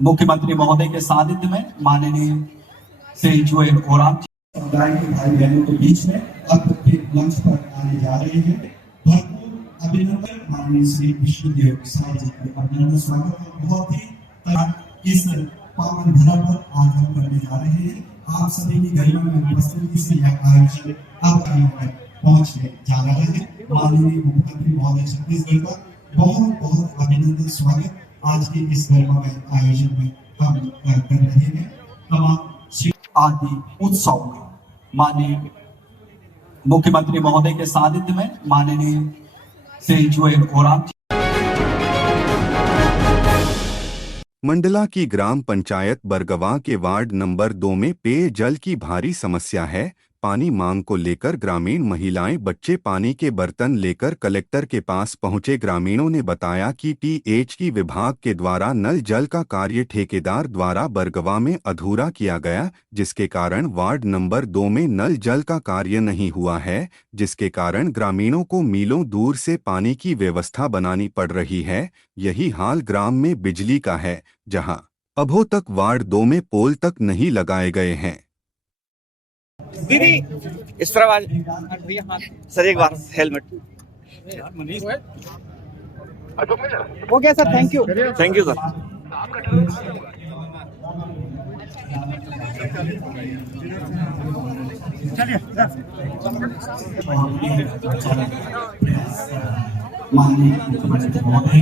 मुख्यमंत्री महोदय के सानिध्य में माननीय श्री जुएल ओराम समुदाय के भाई बहनों के बीच में अब फिर मंच पर आने जा रहे हैं। भरपूर अभिनंदन माननीय श्री विष्णुदेव साई जी का अभिनंदन स्वागत है। बहुत ही इस पावन धरा पर आज हम करने जा रहे हैं। आप सभी की गरिमा में उपस्थिति से यह आयोजन आप पहुंचने जा रहा है। माननीय मुख्यमंत्री महोदय छत्तीसगढ़ का बहुत बहुत अभिनंदन स्वागत आज के इस धर्ममय आयोजन में हम कर रहे हैं। तमाम आदि उत्सव में माननीय मुख्यमंत्री महोदय के सानिध्य में माननीय श्री जुएल ओराम मंडला की ग्राम पंचायत बरगवा के वार्ड नंबर 2 में पेयजल की भारी समस्या है। पानी मांग को लेकर ग्रामीण महिलाएं बच्चे पानी के बर्तन लेकर कलेक्टर के पास पहुंचे। ग्रामीणों ने बताया कि टीएचकी विभाग के द्वारा नल जल का कार्य ठेकेदार द्वारा बरगवा में अधूरा किया गया, जिसके कारण वार्ड नंबर 2 में नल जल का कार्य नहीं हुआ है, जिसके कारण ग्रामीणों को मीलों दूर से पानी की व्यवस्था बनानी पड़ रही है। यही हाल ग्राम में बिजली का है, जहां अभी तक वार्ड 2 में पोल तक नहीं लगाए गए हैं। दीदी इस तरह आज सर एक बार हेलमेट हो गया सर, थैंक यू सर। माननीय मुख्यमंत्री महोदय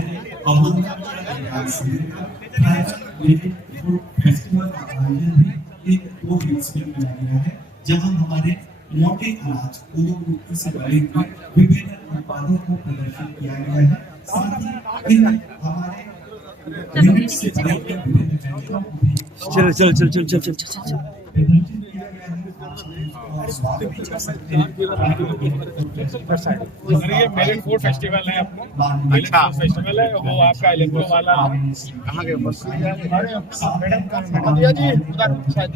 फेस्टिवल का आयोजन भी एक दो हिस्से में किया गया है, जहां हमारे मोटे अनाज कोदो से बने हुए विभिन्न उत्पादों को प्रदर्शित किया गया है। साथ ही इन हमारे यूनिट से बने हुए विभिन्न व्यंजनों को भी चल ये मेलन फूड फेस्टिवल है अपना। अच्छा फेस्टिवल है वो आपका इलेक्ट्रो वाला कहाँ गए मैडम जी उधर शायद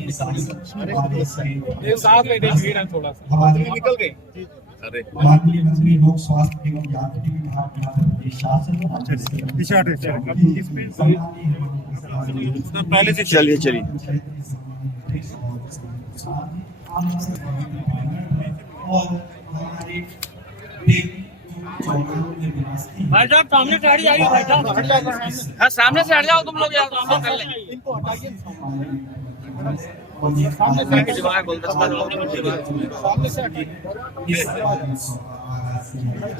ये साथ में भीड़ है थोड़ा सा निकल गए। अरे माननीय मंत्री लोक स्वास्थ्य एवं यांत्रिकी विभाग के प्रदेश शासन पहले से चलिए और हमारे भाई साहब सामने गाड़ी आई है भाई साहब। हाँ सामने से हट जाओ तुम लोग यार, सामने कर ले इनको हटाइए सामने से हटिए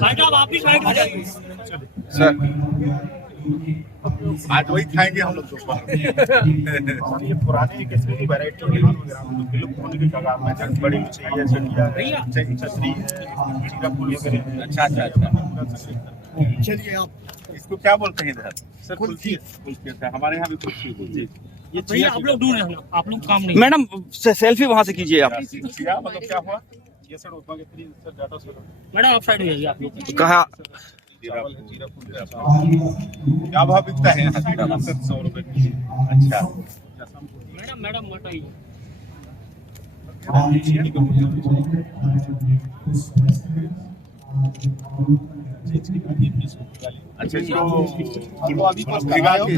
भाई साहब आप भी साइड हो जाइए सर। आज वही खाएंगे हम लोग ये पुरानी किस्म की वैरायटी विलुप्त होने की कगार में बड़ी मछली है, छतरी है, चीरा फूल वगैरह। अच्छा चलिए आप इसको क्या बोलते हैं इधर? सर कुल्फी हमारे यहाँ भी कुल्फी बोलते हैं। ये भैया आप लोग ढूंढ रहे हैं, आप लोग काम नहीं। मैडम सेल्फी वहाँ से कीजिए आप। मतलब क्या हुआ ये सर मैडम आप साइड हो जाइए आप लोग। कहा क्या भाव बिकता है यहाँ? 100 रुपए। अच्छा मैडम मत आइए। अच्छा इसको भिगा के,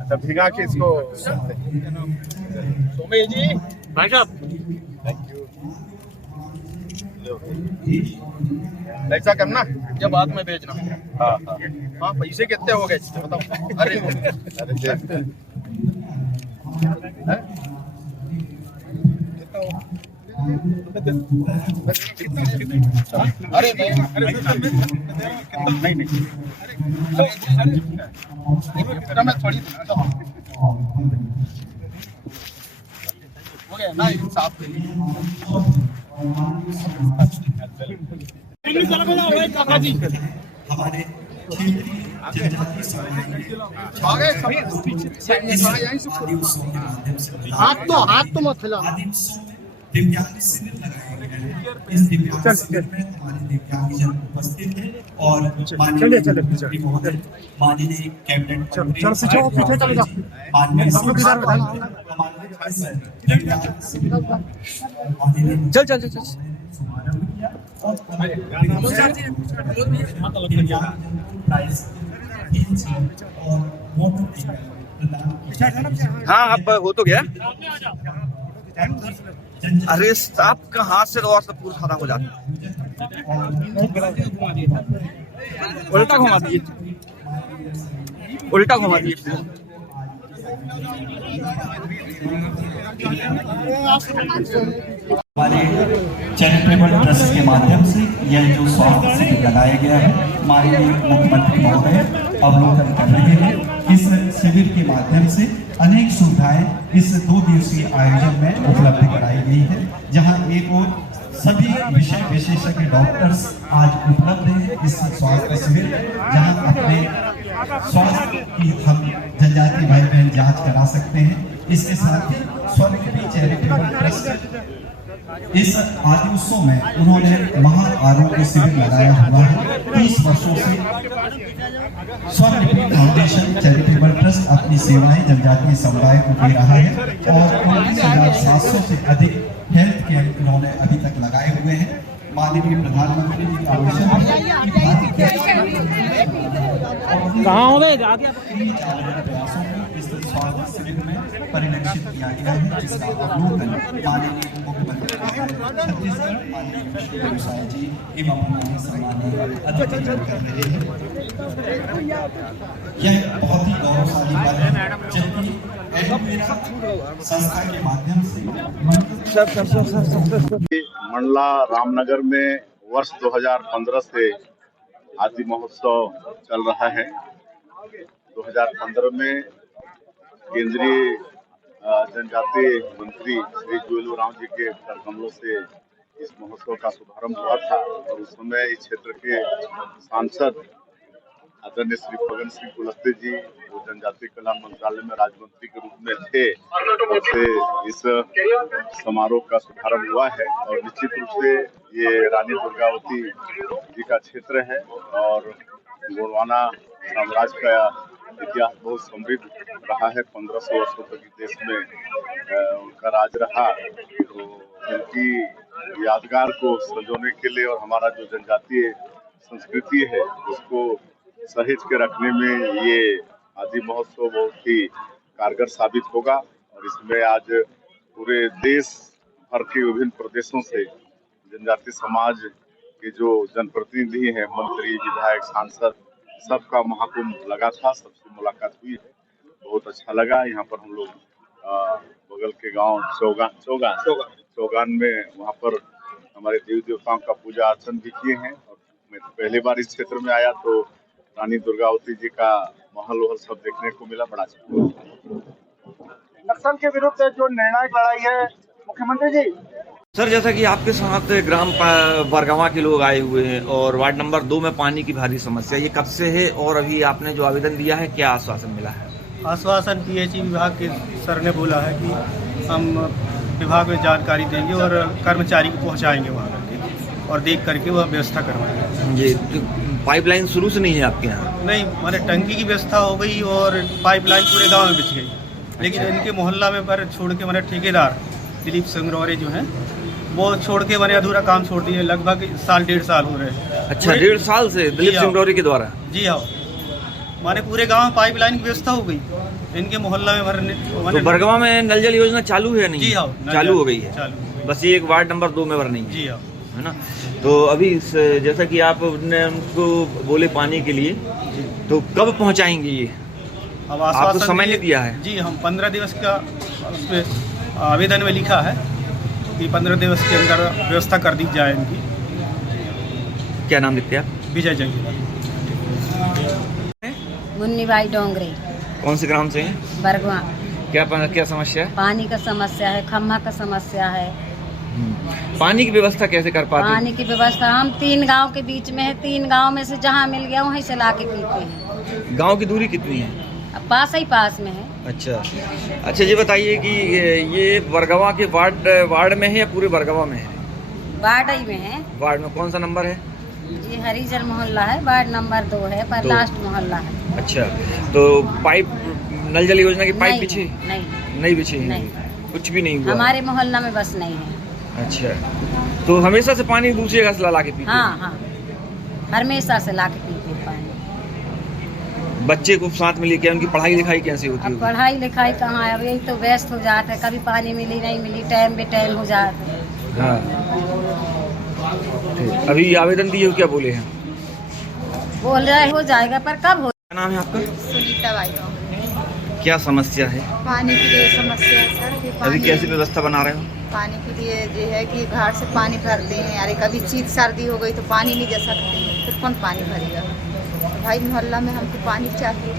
अच्छा भिगा के इसको सोमे जी भाई साहब ऐसा करना या बाद में बेचना। हाँ पैसे कितने हो गए बताओ। अरे अरे नहीं थोड़ी हो गया ना साफ हमारे हाथ तो मत हिला। दिव्यांग शिविर लगाए गए हैं। इस दिव्यांग शिविर में हमारे दिव्यांगजन उपस्थित हैं और माननीय महोदय, माननीय कैबिनेट चल हाँ अब हो तो गया। अरे आपका हाथ से तो और सब पूरा खत्म हो जाता। उल्टा घुमा दीजिए, उल्टा घुमा दीजिए। हमारे चैरिटेबल ट्रस्ट के माध्यम से यह जो स्वास्थ्य शिविर लगाया गया है, माननीय मुख्यमंत्री महोदय अवलोकन कर रहे हैं। इस शिविर के माध्यम से अनेक सुविधाएं इस 2 दिवसीय आयोजन में उपलब्ध कराई गई है, जहां एक और सभी विषय विशेषज्ञ डॉक्टर्स आज उपलब्ध हैं इस स्वास्थ्य शिविर में, जहां अपने स्वास्थ्य की हम जनजाति भाई बहन जांच करा सकते हैं। इसके साथ ही स्वर्गीय चैरिटेबल ट्रस्ट इस आदि उत्सव में उन्होंने महा आरोग्य शिविर लगाया हुआ है। 30 वर्षों से स्वनिधि फाउंडेशन चैरिटेबल ट्रस्ट अपनी सेवाएं जनजातीय समुदाय को दे रहा है और 19,700 से अधिक हेल्थ कैंप उन्होंने अभी तक लगाए हुए हैं। माननीय प्रधानमंत्री जी का मिशन प्रयासों को इस स्वास्थ्य शिविर में परिलक्षित किया गया है, जिसका अवलोकन माननीय मुख्यमंत्री छत्तीसगढ़ माननीय विष्णु देव जी एवं सम्मानीय अतिथिगण कर रहे हैं। यह बहुत ही गौरवशाली पल है, जबकि संस्था के माध्यम से मंडला रामनगर में वर्ष 2015 से आदि महोत्सव चल रहा है। 2015 में केंद्रीय जनजातीय मंत्री श्री जुएल ओरांव जी के कमलों से इस महोत्सव का शुभारंभ हुआ था और उस समय इस क्षेत्र के सांसद आदरणीय श्री फग्गन सिंह कुलस्ते जी, वो जनजातीय कल्याण मंत्रालय में राज्य मंत्री के रूप में थे, उससे इस समारोह का शुभारंभ हुआ है। और निश्चित रूप से ये रानी दुर्गावती जी का क्षेत्र है और गोंडवाना साम्राज्य का इतिहास बहुत समृद्ध रहा है। 1500 वर्षों तक इस देश में उनका राज रहा। तो उनकी यादगार को संजोने के लिए और हमारा जो जनजातीय संस्कृति है उसको सहेज के रखने में ये आदि महोत्सव बहुत ही कारगर साबित होगा। और इसमें आज पूरे देश भर के विभिन्न प्रदेशों से जनजातीय समाज के जो जनप्रतिनिधि हैं, मंत्री, विधायक, सांसद, सबका महाकुंभ लगा था, सबसे मुलाकात हुई है, बहुत अच्छा लगा। यहाँ पर हम लोग बगल के गांव चौगान में वहाँ पर हमारे देवी देवताओं का पूजा अर्चन भी किए हैं। और मैं पहली बार इस क्षेत्र में आया तो रानी दुर्गावती जी का महल वहल सब देखने को मिला, बड़ा अच्छा। नक्सल के विरुद्ध जो निर्णायक लड़ाई है मुख्यमंत्री जी। सर, जैसा कि आपके साथ ग्राम बरगवा के लोग आए हुए हैं और वार्ड नंबर 2 में पानी की भारी समस्या, ये कब से है और अभी आपने जो आवेदन दिया है क्या आश्वासन मिला है? आश्वासन पीएचई विभाग के सर ने बोला है कि हम विभाग में जानकारी देंगे और कर्मचारी को पहुंचाएंगे वहाँ करके और देख करके वह व्यवस्था करवाएंगे। जी, तो पाइपलाइन शुरू से नहीं है आपके यहाँ? नहीं, मैंने टंकी की व्यवस्था हो गई और पाइपलाइन पूरे गाँव में बिछ गई, लेकिन इनके मोहल्ला में पर छोड़ के मैंने ठेकेदार दिलीप संग्रौरे जो हैं वो छोड़ के मैंने अधूरा काम छोड़ दिए। लगभग 1.5 साल हो रहे हैं। अच्छा, 1.5 साल से दिलीप संग्रौरे के द्वारा? जी हाँ, माने पूरे गांव में पाइपलाइन की व्यवस्था हो गई, इनके मोहल्ला में भरने। तो बरगवा में नल जल योजना चालू है नहीं? जी हाँ, चालू हो गई है, बस ये एक वार्ड नंबर 2 में भर नहीं है। जी हाँ, है ना। तो अभी जैसा कि आपने उनको बोले पानी के लिए, तो कब पहुँचाएंगे ये? अब आपको समय नहीं दिया है? जी, हम 15 दिवस का उसमें आवेदन में लिखा है कि 15 दिवस के अंदर व्यवस्था कर दी जाए इनकी। क्या नाम लिखते हैं आप? विजय जंगीला। मुन्नी बाई डोंगरे। कौन से ग्राम से हैं? बरगवा। क्या समस्या है? पानी का समस्या है, खम्मा का समस्या है। पानी की व्यवस्था कैसे कर पाते हैं? पानी की व्यवस्था हम 3 गांव के बीच में है, 3 गांव में से जहां मिल गया वहीं से ला के पीते हैं। गांव की दूरी कितनी है? पास ही पास में है। अच्छा, ये बताइए कि ये बरगवा के वार्ड में है या पूरे बरगवा में है? वार्ड ही में है। वार्ड में कौन सा नंबर है? जी, हरिजन मोहल्ला है, वार्ड नंबर 2 है, पर लास्ट मोहल्ला है। अच्छा, तो पाइप नल जल योजना की पाइप बिछी? नहीं बिछी, कुछ भी नहीं हुआ? हमारे मोहल्ला में बस नहीं है। अच्छा, तो हमेशा से पानी दूसरी जगह से ला के पीते? हाँ हाँ, हमेशा से ला के पीते हैं पानी। बच्चे को साथ में लेके उनकी पढ़ाई लिखाई कैसे होती है? अब पढ़ाई लिखाई कहाँ है, अब यही तो व्यस्त हो जाते हैं, कभी पानी मिली नहीं मिली, टाइम पे टाइम हो जाते हैं। हाँ। अभी आवेदन दिए हो, क्या बोले हैं? बोल रहे हो जाएगा, पर कब हो? क्या नाम है आपका? सुनीता बाई। क्या समस्या है? पानी के लिए समस्या है सर। कि अभी कैसी व्यवस्था बना रहे हो? पानी के लिए ये है कि घाट से पानी भरते हैं, अरे कभी शीत सर्दी हो गई तो पानी नहीं जा सकते, फिर कौन पानी भरेगा? भाई मोहल्ला में हमको पानी चाहिए,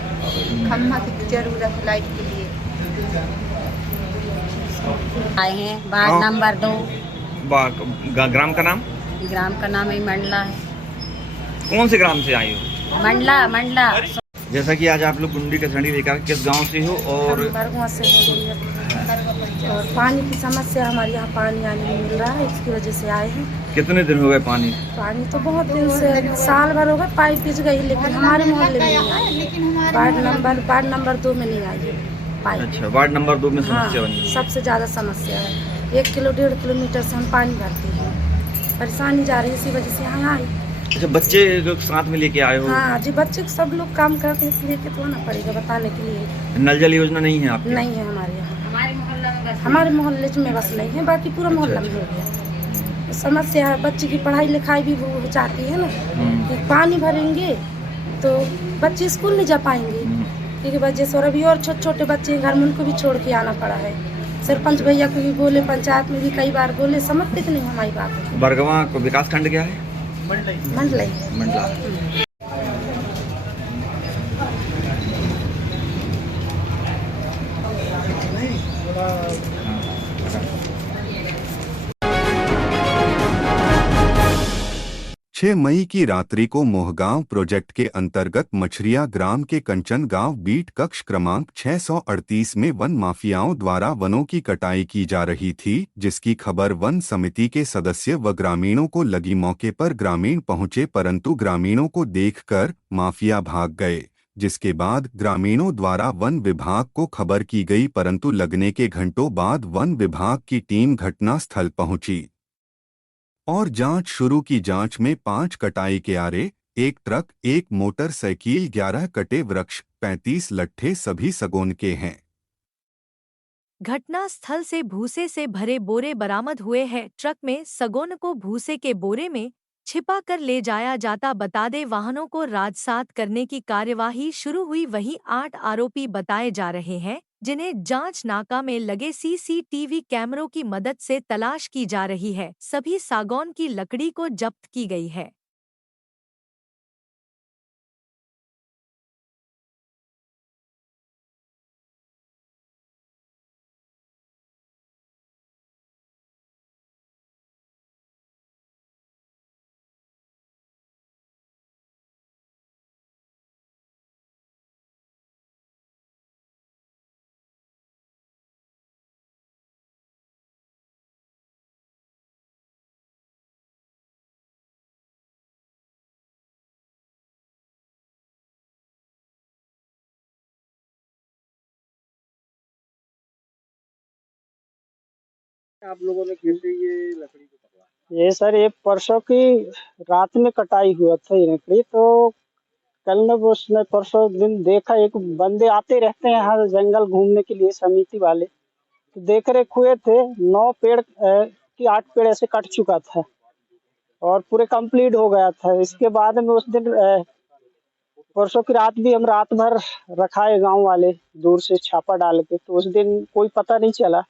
खम्मा की जरूरत है लाइट के लिए। आए हैं वार्ड नंबर 2। ग्राम का नाम? ग्राम का नाम है मंडला है। कौन से ग्राम से आई हो? मंडला। जैसा कि आज आप लोग गुंडी कचहरी लेकर किस गांव से हो? और बरगुआ से हो गई है। और पानी की समस्या हमारे यहाँ पानी आने नहीं मिल रहा है, इसकी वजह से आए हैं। कितने दिन हो गए पानी? पानी तो बहुत दिन से, साल भर हो गए, पाइप पिच गई, लेकिन हमारे मोहल्ले में नहीं आई। वार्ड नंबर 2 में नहीं आई है पाइप। अच्छा, वार्ड नंबर 2 में समस्या बनी है। सबसे ज़्यादा समस्या है। 1 किलो 1.5 किलोमीटर से हम पानी भरते हैं, परेशानी जा रही है, इसी वजह से यहाँ आए। अच्छा, बच्चे को साथ में लेके आए हो? हाँ जी, बच्चे सब लोग काम करते हैं, लेके तो आना पड़ेगा बताने के लिए। नल जल योजना नहीं है आपके? नहीं है हमारे यहाँ, हमारे मोहल्ले में बस नहीं है, बाकी पूरा मोहल्ला में हो गया। समस्या है, बच्चे की पढ़ाई लिखाई भी वो जाती है ना, कि पानी भरेंगे तो बच्चे स्कूल नहीं जा पाएंगे, क्योंकि वजह से। और अभी और छोटे छोटे बच्चे घर में, उनको भी छोड़ के आना पड़ा है। सरपंच भैया को भी बोले, पंचायत में भी कई बार बोले, समझते नहीं हमारी बात। बरगवा को विकास खंड क्या है? मंडला। छह मई की रात्रि को मोहगांव प्रोजेक्ट के अंतर्गत मछरिया ग्राम के कंचन गांव बीट कक्ष क्रमांक 638 में वन माफियाओं द्वारा वनों की कटाई की जा रही थी, जिसकी खबर वन समिति के सदस्य व ग्रामीणों को लगी। मौके पर ग्रामीण पहुंचे, परंतु ग्रामीणों को देखकर माफिया भाग गए, जिसके बाद ग्रामीणों द्वारा वन विभाग को खबर की गई, परंतु लगने के घंटों बाद वन विभाग की टीम घटनास्थल पहुंची और जांच शुरू की। जांच में 5 कटाई के आरे, 1 ट्रक, 1 मोटरसाइकिल, 11 कटे वृक्ष, 35 लट्ठे सभी सगोन के हैं। घटनास्थल से भूसे से भरे बोरे बरामद हुए हैं। ट्रक में सगोन को भूसे के बोरे में छिपा कर ले जाया जाता। बता दे, वाहनों को राजसात करने की कार्यवाही शुरू हुई। वहीं 8 आरोपी बताए जा रहे हैं, जिन्हें जांच नाका में लगे सीसीटीवी कैमरों की मदद से तलाश की जा रही है। सभी सागौन की लकड़ी को जब्त की गई है। आप लोगों ने कैसे ये लकड़ी को पकड़ा? ये सर, ये परसों की रात में कटाई हुआ था ये लकड़ी। तो कल ने उसने परसों दिन देखा, एक बंदे आते रहते हैं यहाँ जंगल घूमने के लिए, समिति वाले, तो देख रहे हुए थे 9 पेड़ की 8 पेड़ ऐसे कट चुका था और पूरे कंप्लीट हो गया था। इसके बाद में उस दिन परसों की रात भी हम रात भर रखाए गाँव वाले दूर से छापा डाल के, तो उस दिन कोई पता नहीं चला।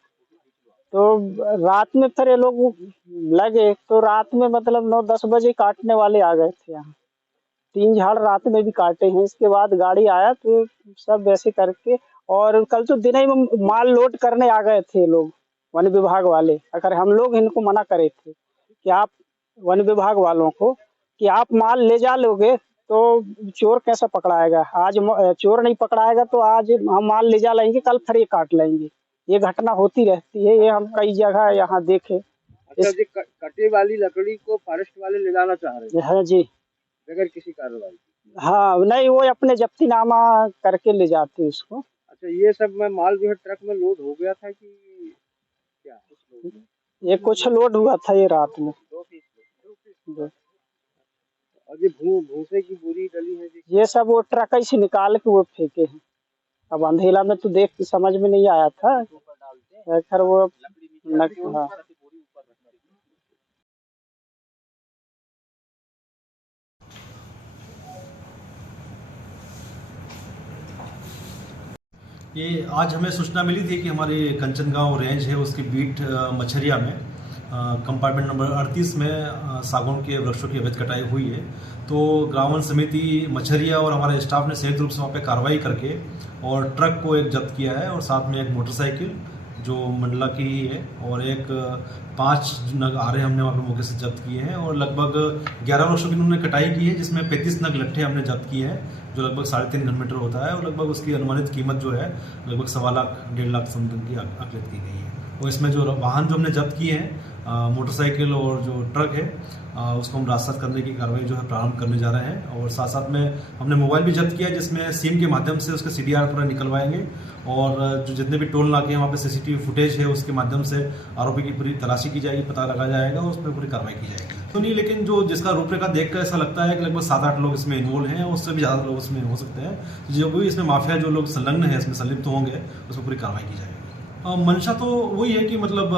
तो रात में फिर ये लोग लगे, तो रात में मतलब 9-10 बजे काटने वाले आ गए थे यहाँ। 3 झाड़ रात में भी काटे हैं। इसके बाद गाड़ी आया तो सब वैसे करके, और कल तो दिन ही में माल लोड करने आ गए थे लोग वन विभाग वाले। अगर हम लोग इनको मना करे थे कि आप वन विभाग वालों को कि आप माल ले जा लोगे तो चोर कैसे पकड़ाएगा। आज चोर नहीं पकड़ाएगा तो आज हम माल ले जा लेंगे, कल फिर ये काट लेंगे। ये घटना होती रहती है, ये हम कई जगह यहाँ देखे। अच्छा, कटे वाली लकड़ी को फॉरेस्ट वाले ले जाना चाह रहे हैं? हाँ जी, बगैर किसी कार्रवाई? हाँ, नहीं, वो अपने जब्तीनामा करके ले जाते हैं उसको। अच्छा, ये सब में माल जो है ट्रक में लोड हो गया था कि क्या? ये कुछ लोड हुआ था ये रात में। और ये भूसे की बोरी डली है जी, ये सब वो ट्रक से निकाल के वो फेंके हैं। अब अंधेला में तो देख के समझ में नहीं आया था, खैर वो हाँ। ये आज हमें सूचना मिली थी कि हमारी कंचनगांव रेंज है उसकी बीट मछरिया में कंपार्टमेंट नंबर 38 में सागौन के वृक्षों की अवैध कटाई हुई है। तो ग्रामीण समिति मछरिया और हमारे स्टाफ ने संयुक्त रूप से वहाँ पे कार्रवाई करके और ट्रक को एक जब्त किया है और साथ में एक मोटरसाइकिल जो मंडला की ही है और एक 5 नग आरे हमने वहाँ पे मौके से जब्त किए हैं और लगभग 11 वर्षों की उन्होंने कटाई की है, जिसमें 35 नग लट्ठे हमने जब्त किए हैं जो लगभग 3.5 घन होता है और लगभग उसकी अनुमानित कीमत जो है लगभग 1.25 लाख 1.5 लाख समथिंग की आकलित की गई है। और इसमें जो वाहन जो हमने जब्त किए हैं मोटरसाइकिल और जो ट्रक है उसको हम रास्ता करने की कार्रवाई जो है प्रारंभ करने जा रहे हैं और साथ साथ में हमने मोबाइल भी जब्त किया जिसमें सिम के माध्यम से उसके CDR पूरा निकलवाएंगे और जो जितने भी टोल नाके हैं वहाँ पे CCTV फुटेज है उसके माध्यम से आरोपी की पूरी तलाशी की जाएगी, पता लगाया जाएगा और उस पर पूरी कार्रवाई की जाएगी। तो नहीं, लेकिन जो जिसका रूपरेखा देख कर ऐसा लगता है कि लगभग 7-8 लोग इसमें इन्वॉल्व हैं और उससे भी ज़्यादा लोग इसमें हो सकते हैं। जो भी इसमें माफिया जो लोग संलग्न है इसमें संलिप्त होंगे उस पर पूरी कार्रवाई की जाएगी। मंशा तो वही है कि मतलब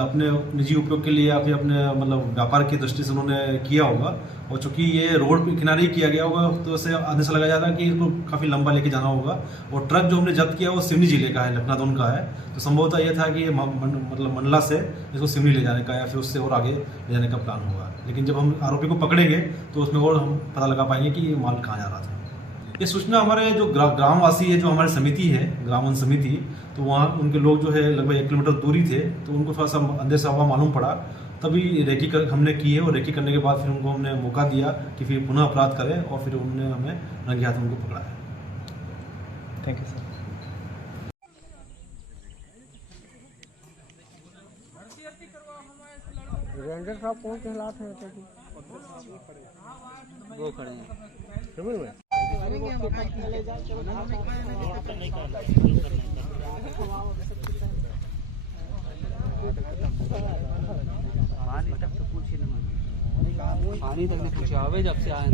अपने निजी उपयोग के लिए या फिर अपने व्यापार की दृष्टि से उन्होंने किया होगा और चूंकि ये रोड के किनारे ही किया गया होगा तो उसे अंदाजा लगाया जा रहा है कि इसको काफ़ी लंबा लेके जाना होगा और ट्रक जो हमने जब्त किया वो सिवनी जिले का है, लखनादौन का है। तो संभवतः ये था कि मंडला से इसको सिवनी ले जाने का या फिर उससे और आगे ले जाने का प्लान होगा, लेकिन जब हम आरोपी को पकड़ेंगे तो उसमें और हम पता लगा पाएंगे कि ये माल कहाँ जा रहा था। ये सूचना हमारे जो ग्रामवासी है, जो हमारी समिति है ग्रामीण समिति, तो वहाँ उनके लोग जो है लगभग 1 किलोमीटर दूरी थे तो उनको थोड़ा सा अंदेशा हुआ, मालूम पड़ा, तभी रेकी हमने की है और रेकी करने के बाद फिर उनको हमने मौका दिया कि फिर पुनः अपराध करें और फिर उन्होंने हमें रंगे हाथ उनको पकड़ा है। Thank you sir. रेंजर साहब कौन से हालात हैं? वो खड़े हैं पानी तक नहीं पूछा हवे जब से आए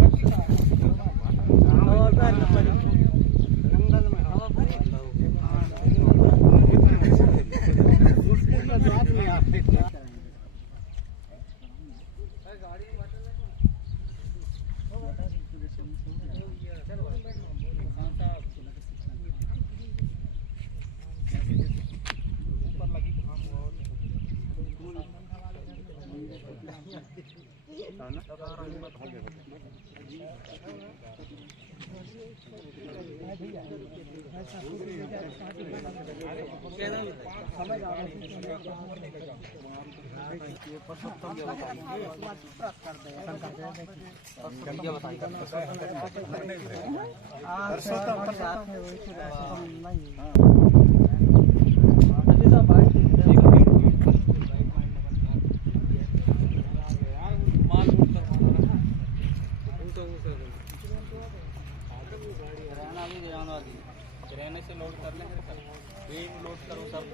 रहने से लोड कर लेंगे, लोड करो सब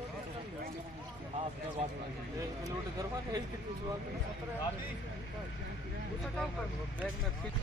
आपने बात लोड करवा के बैग में फिट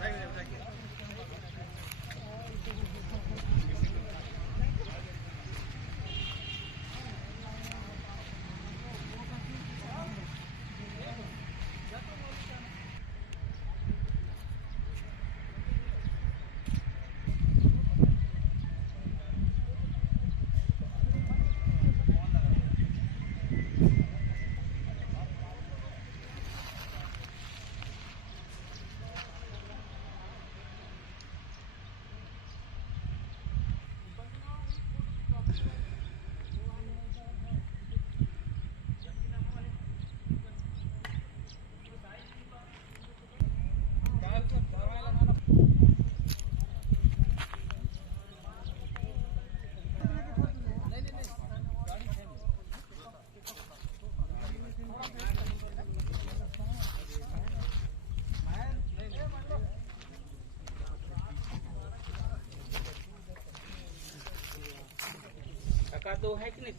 तो है कि नहीं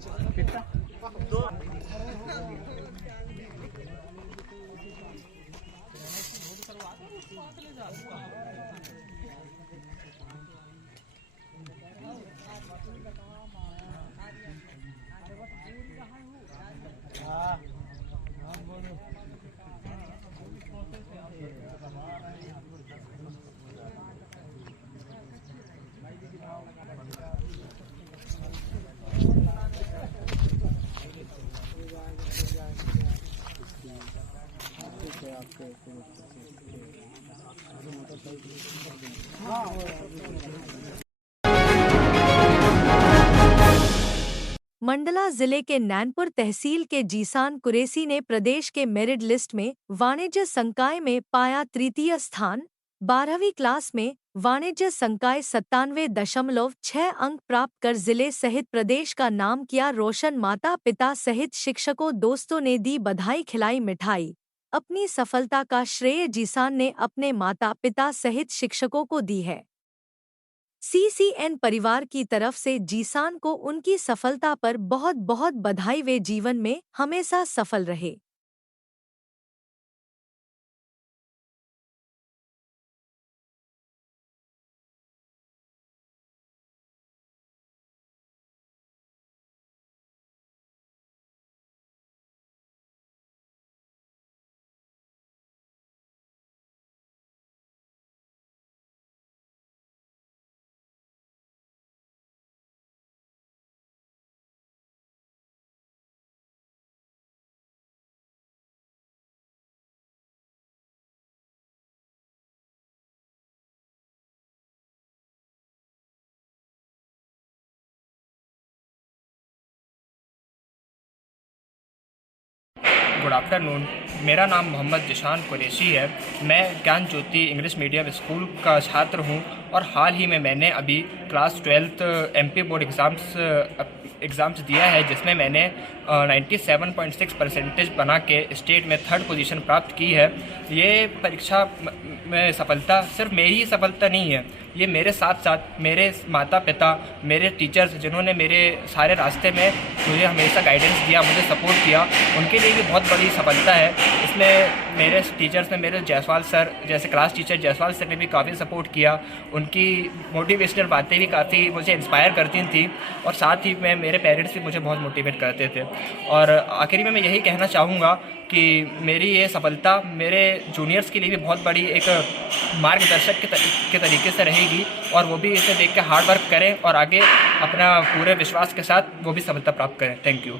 साल कितना मंडला जिले के नैनपुर तहसील के जीसान कुरैशी ने प्रदेश के मेरिट लिस्ट में वाणिज्य संकाय में पाया तृतीय स्थान। 12वीं क्लास में वाणिज्य संकाय 97.6 अंक प्राप्त कर जिले सहित प्रदेश का नाम किया रोशन। माता पिता सहित शिक्षकों दोस्तों ने दी बधाई, खिलाई मिठाई। अपनी सफलता का श्रेय जीसान ने अपने माता पिता सहित शिक्षकों को दी है। CCN परिवार की तरफ से जीसान को उनकी सफलता पर बहुत बहुत बधाई। वे जीवन में हमेशा सफल रहे। गुड आफ्टरनून, मेरा नाम मोहम्मद जिशान कुरैशी है। मैं ज्ञान ज्योति इंग्लिश मीडियम स्कूल का छात्र हूं और हाल ही में मैंने अभी class 12th MP board exams दिया है, जिसमें मैंने 97.6% बना के स्टेट में 3rd पोजीशन प्राप्त की है। ये परीक्षा में सफलता सिर्फ मेरी ही सफलता नहीं है, ये मेरे साथ साथ मेरे माता पिता, मेरे टीचर्स, जिन्होंने मेरे सारे रास्ते में मुझे हमेशा गाइडेंस दिया, मुझे सपोर्ट किया, उनके लिए भी बहुत बड़ी सफलता है। इसमें मेरे टीचर्स ने, मेरे जायसवाल सर जैसे क्लास टीचर जायसवाल सर ने भी काफ़ी सपोर्ट किया। उनकी मोटिवेशनल बातें भी काफ़ी मुझे इंस्पायर करती थी और साथ ही में मेरे पेरेंट्स भी मुझे बहुत मोटिवेट करते थे। और आखिरी में मैं यही कहना चाहूँगा कि मेरी ये सफलता मेरे जूनियर्स के लिए भी बहुत बड़ी एक मार्गदर्शक के तरीके से रहेगी और वो भी इसे देख के हार्ड वर्क करें और आगे अपना पूरे विश्वास के साथ वो भी सफलता प्राप्त करें। Thank you.